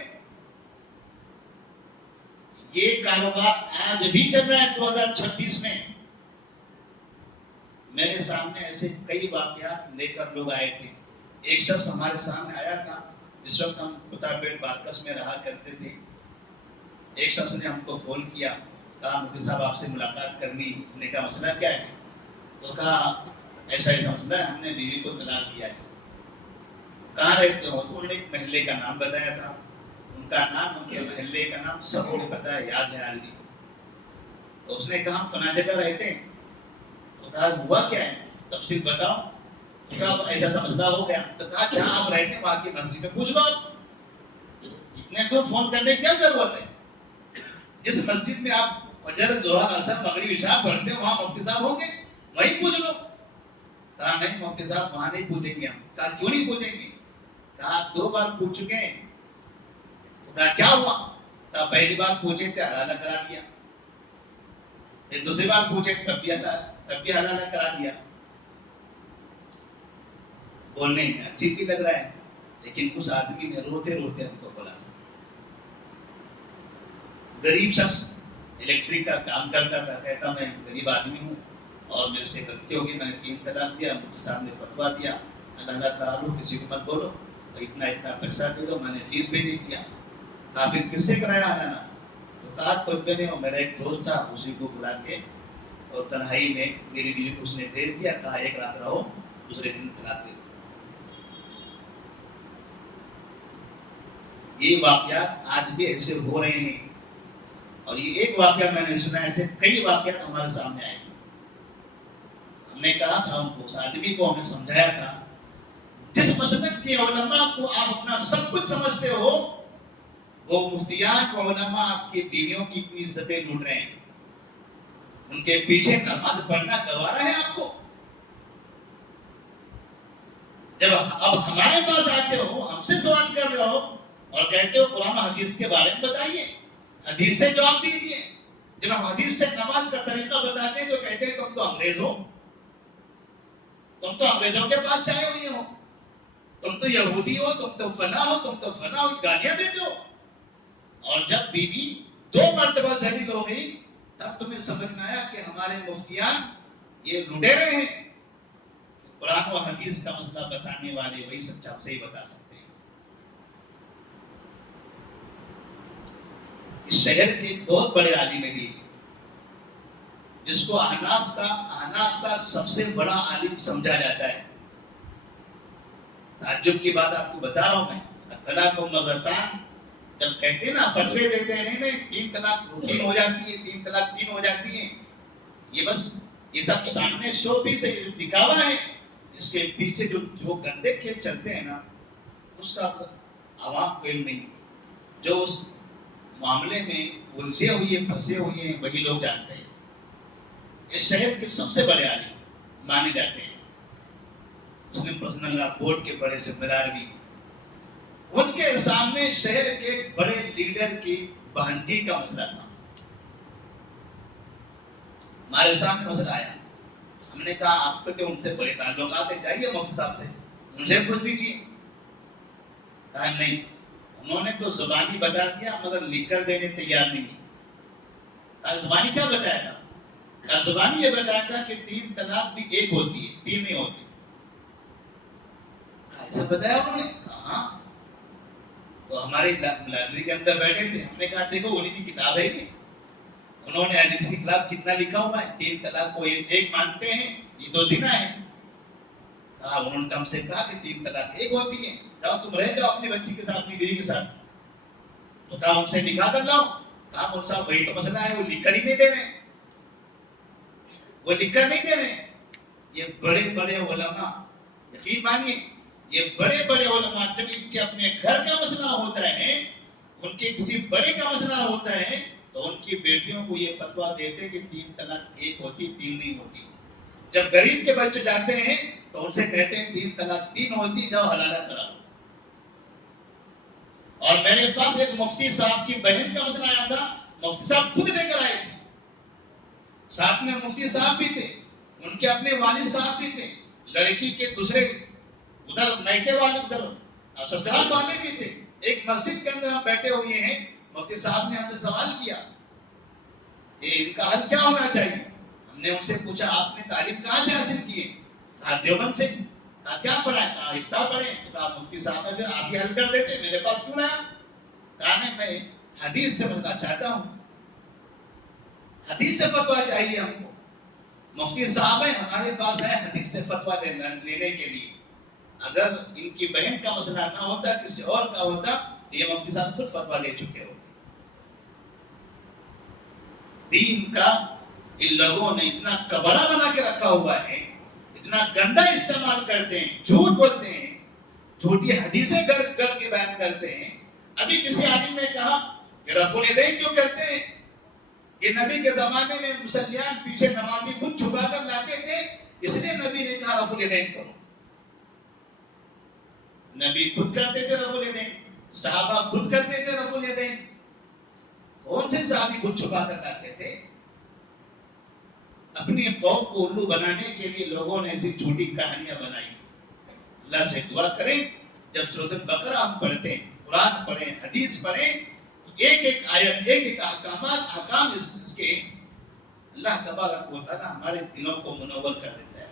یہ کاروبار آج بھی چل رہا ہے 2026 میں. میرے سامنے ایسے کئی واقعات لے کر لوگ آئے تھے. ایک شخص ہمارے سامنے آیا تھا جس وقت ہم کتابیٹ بارکس میں رہا کرتے تھے. ایک شخص نے ہم کو فون کیا، کہا مفتی صاحب آپ سے ملاقات کرنی. ہم نے کہا مسئلہ کیا ہے؟ تو کہا ایسا مسئلہ ہے، ہم نے بیوی کو طلاق دیا ہے. کہاں رہتے ہو؟ تو انہوں نے ایک محلے کا نام بتایا تھا. ان کا نام، ان کے محلے کا نام سب کو پتا ہے، یاد ہے آلریڈی. تو اس نے کہا ہم فلاں جگہ رہتے ہیں. تو کہا ہوا کیا ہے، تفصیل بتاؤ. تو کہا ایسا مسئلہ ہو گیا. تو کہا جہاں آپ رہتے ہیں وہاں کی مسجد میں پوچھ لو. آپ اتنے دور فون کرنے کی کیا ضرورت ہے؟ جس مسجد میں آپ فجر ظہر عصر مغرب عشاء پڑھتے ہیں وہاں مفتی صاحب ہوں گے، وہیں پوچھ لو. کہا نہیں مفتی صاحب وہاں نہیں پوچھیں گے ہم. کہا کیوں نہیں پوچھیں گے؟ کہا 2 بار پوچھ چکے ہیں. تو کہا کیا ہوا؟ کہا پہلی بار پوچھے تھے حلالہ کرا دیا، پھر دوسری بار پوچھے تب بھی حلالہ کرا دیا. بولنے میں عجیب بھی لگ رہا ہے، لیکن اس آدمی نے روتے روتے ہم کو بولا تھا. غریب شخص الیکٹرک کا کام کرتا تھا، کہتا میں غریب آدمی ہوں اور میرے سے غلطی ہوگی، میں نے 3 طلاق دیا. مفتی صاحب نے فتویٰ دیا حلالہ کرا لو، کسی کو مت بولو، اتنا پیسہ دے دو. میں نے فیس بھی نہیں دیا. کہا پھر کس سے کرایا حلالہ؟ تو کہا کوئی بھی نہیں ہو، میرا ایک دوست تھا، اسی کو بلا کے اور تنہائی میں میری بیوی کو اس نے دے دیا. کہا 1 رات رہو، دوسرے دن طلاق دے دو. یہ واقعات آج بھی ایسے ہو رہے ہیں. اور یہ ایک واقعہ میں نے سنا، ایسے کئی واقعات ہمارے سامنے آئے تھے. ہم نے کہا تھا ان کو، اس آدمی کو ہمیں سمجھایا تھا، جس مسلک کے علماء کو آپ اپنا سب کچھ سمجھتے ہو، وہ مفتیان و علماء آپ کی بیویوں کی اتنی عزتیں لوٹ رہے ہیں. ان کے پیچھے نماز پڑھنا گوارا ہے آپ کو؟ جب اب ہمارے پاس آتے ہو، ہم سے سوال کر رہے ہو اور کہتے ہو قرآن حدیث کے بارے میں بتائیے، حدیث سے جواب دیجیے. جب ہم حدیث سے نماز کا طریقہ بتاتے ہیں تو کہتے ہیں تم تو انگریز ہو، تم تو انگریزوں کے پاس سے آئے ہوئے ہو، تم تو یہودی ہو، تم تو فلاں ہو، تم تو فلاں ہو، گالیاں دیتے ہو. اور جب بیوی 2 مرتبہ ذلیل ہو گئی تب تمہیں سمجھ میں آیا کہ ہمارے مفتیان یہ لٹیرے ہیں. قرآن و حدیث کا مسئلہ بتانے والے وہی سچا صحیح بتا سکتے ہیں. اس شہر کے ایک بہت بڑے عالم دین ہیں جس کو احناف کا سب سے بڑا عالم سمجھا جاتا ہے. تعجب کی بات آپ کو بتا رہا ہوں میں، طلاق و مرتان جب کہتے ہیں نا، فتوے دیتے ہیں، نہیں 3 طلاق 3 ہو جاتی ہے، 3 طلاق 3 ہو جاتی ہیں. یہ بس یہ سب سامنے شو پیس ہے، دکھاوا ہے. اس کے پیچھے جو گندے کھیل چلتے ہیں نا، اس کا عوام کو علم نہیں. جو اس معاملے میں الجھے ہوئے پھنسے ہوئے ہیں وہی لوگ جانتے ہیں. اس شہر کے سب سے بڑے عالم مانے جاتے ہیں. مسلم پرسنل لا بورڈ کے بڑے ذمہ دار بھی ہیں. ان کے سامنے شہر کے بڑے لیڈر کی بہنجی کا مسئلہ تھا. ہمارے سامنے مسئلہ آیا. ہم نے کہا آپ کو تو ان سے بڑے تعلقات ہیں، جائیے مفتی صاحب سے ان سے پوچھ لیجیے. کہا نہیں، انہوں نے تو زبانی بتا دیا مگر لکھ کر دینے تیار نہیں. کہا زبانی کیا بتایا تھا؟ کہا زبانی یہ بتایا تھا کہ 3 طلاق بھی 1 ہوتی ہے، 3 نہیں ہوتی. کہا ایسا بتایا انہوں نے؟ کہا ہاں. تو ہمارے لائبریری کے اندر بیٹھے تھے. ہم نے کہا دیکھو انہیں کی کتاب ہے یہ، انہوں نے حدیث کے خلاف کتنا لکھا ہوا ہے. 3 طلاق کو 1 مانتے ہیں، یہ تو زنا ہے. کہا انہوں نے ہم سے کہا کہ 3 طلاق 1 ہوتی ہے، جاؤ تم رہ جاؤ اپنی بچی کے ساتھ، اپنی بیوی کے ساتھ. تو کہا ان سے نکاح کر لاؤ. کہا مول صاحب وہی تو مسئلہ ہے، وہ لکھ کر ہی نہیں دے رہے، وہ لکھ کر نہیں دے رہے. یہ بڑے بڑے علماء، یقین مانیے یہ بڑے بڑے علماء جب ان کے اپنے گھر کا مسئلہ ہوتا ہے، ان کے کسی بڑے کا مسئلہ ہوتا ہے، تو ان کی بیٹیوں کو یہ فتویٰ دیتے کہ 3 طلاق 1 ہوتی، 3 نہیں ہوتی. جب غریب کے بچے جاتے ہیں تو ان سے کہتے ہیں 3 طلاق 3 ہوتی، جاؤ حلالہ کرا لو. اور میرے پاس ایک مفتی صاحب کی بہن کا مسئلہ آیا تھا، مفتی صاحب خود لے کر آئے تھے، ساتھ میں مفتی صاحب بھی تھے، ان کے اپنے والد صاحب بھی تھے، لڑکی کے دوسرے ادھر میکے والے ادھر سسرال والے بھی تھے. ایک مسجد کے اندر ہم بیٹھے ہوئے ہیں، مفتی صاحب نے ہم سے سوال کیا کہ ان کا حل کیا ہونا چاہیے. ہم نے ان سے پوچھا آپ نے تعلیم کہاں سے حاصل کی ہے؟ کہا دیوبند سے. کہا کیا پڑھا ہے؟ کہا افتاء پڑھے. کہا مفتی صاحب نے پھر آپ ہی حل کر دیتے، میرے پاس کیوں آیا؟ کہا میں حدیث سے بولنا چاہتا ہوں، حدیث سے فتویٰ چاہیے ہم کو. مفتی صاحب ہیں ہمارے پاس ہے حدیث سے فتویٰ لینے کے لیے. اگر ان کی بہن کا مسئلہ نہ ہوتا، کسی اور کا ہوتا، تو یہ مفتی صاحب خود فتویٰ دے چکے ہوتے. دین کا ان لوگوں نے اتنا کبڑا بنا کے رکھا ہوا ہے، اتنا گندا استعمال کرتے ہیں، جھوٹ بولتے ہیں، جھوٹی حدیثیں گڑ کے بیان کرتے ہیں. ابھی کسی عالم نے کہا کہ رفع الیدین کیوں کرتے ہیں؟ یہ نبی کے زمانے میں مسلیان پیچھے نمازی خود چھپا کر لاتے تھے، اس لیے نبی نے کہا رفع الیدین کرو. نبی خود کرتے تھے رفع الیدین، صحابہ خود کرتے تھے رفع الیدین. کون سے صحابی خود چھپا کر لاتے تھے؟ اپنی قوم کو الو بنانے کے لیے لوگوں نے ایسی جھوٹی کہانیاں بنائی. اللہ سے دعا کریں جب سورۃ البقرہ ہم پڑھتے ہیں، قرآن پڑھیں، حدیث پڑھیں، ایک ایک آیت، ایک ایک احکام اس کے اللہ تبارک و تعالیٰ ہمارے دلوں کو منور کر دیتا ہے.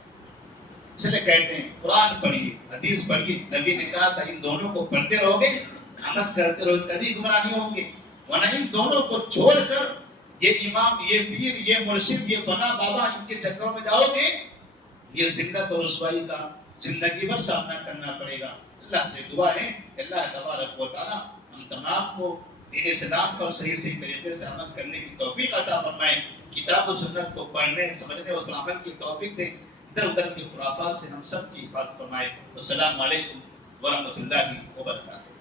اس لیے کہتے ہیں قرآن پڑھیے، حدیث پڑھیے. نبی نے کہا تھا ان دونوں کو پڑھتے رہو گے، عمل کرتے رہو گے، کبھی گمراہ نہیں ہوں گے. ورنہ ان دونوں کو چھوڑ کر یہ امام، یہ پیر، یہ مرشد، یہ فلاں بابا، ان کے چکروں میں جاؤ گے، یہ ذلت اور رسوائی کا زندگی بھر سامنا کرنا پڑے گا. اللہ سے دعا ہے اللہ تبارک و تعالیٰ ہم تمام کو دین اسلام پر صحیح طریقے سے عمل کرنے کی توفیق عطا فرمائے. کتاب و سنت کو پڑھنے، سمجھنے اور عمل کی توفیق دے. ادھر ادھر کے خرافات سے ہم سب کی حفاظت فرمائے. السلام علیکم ورحمۃ اللہ وبرکاتہ.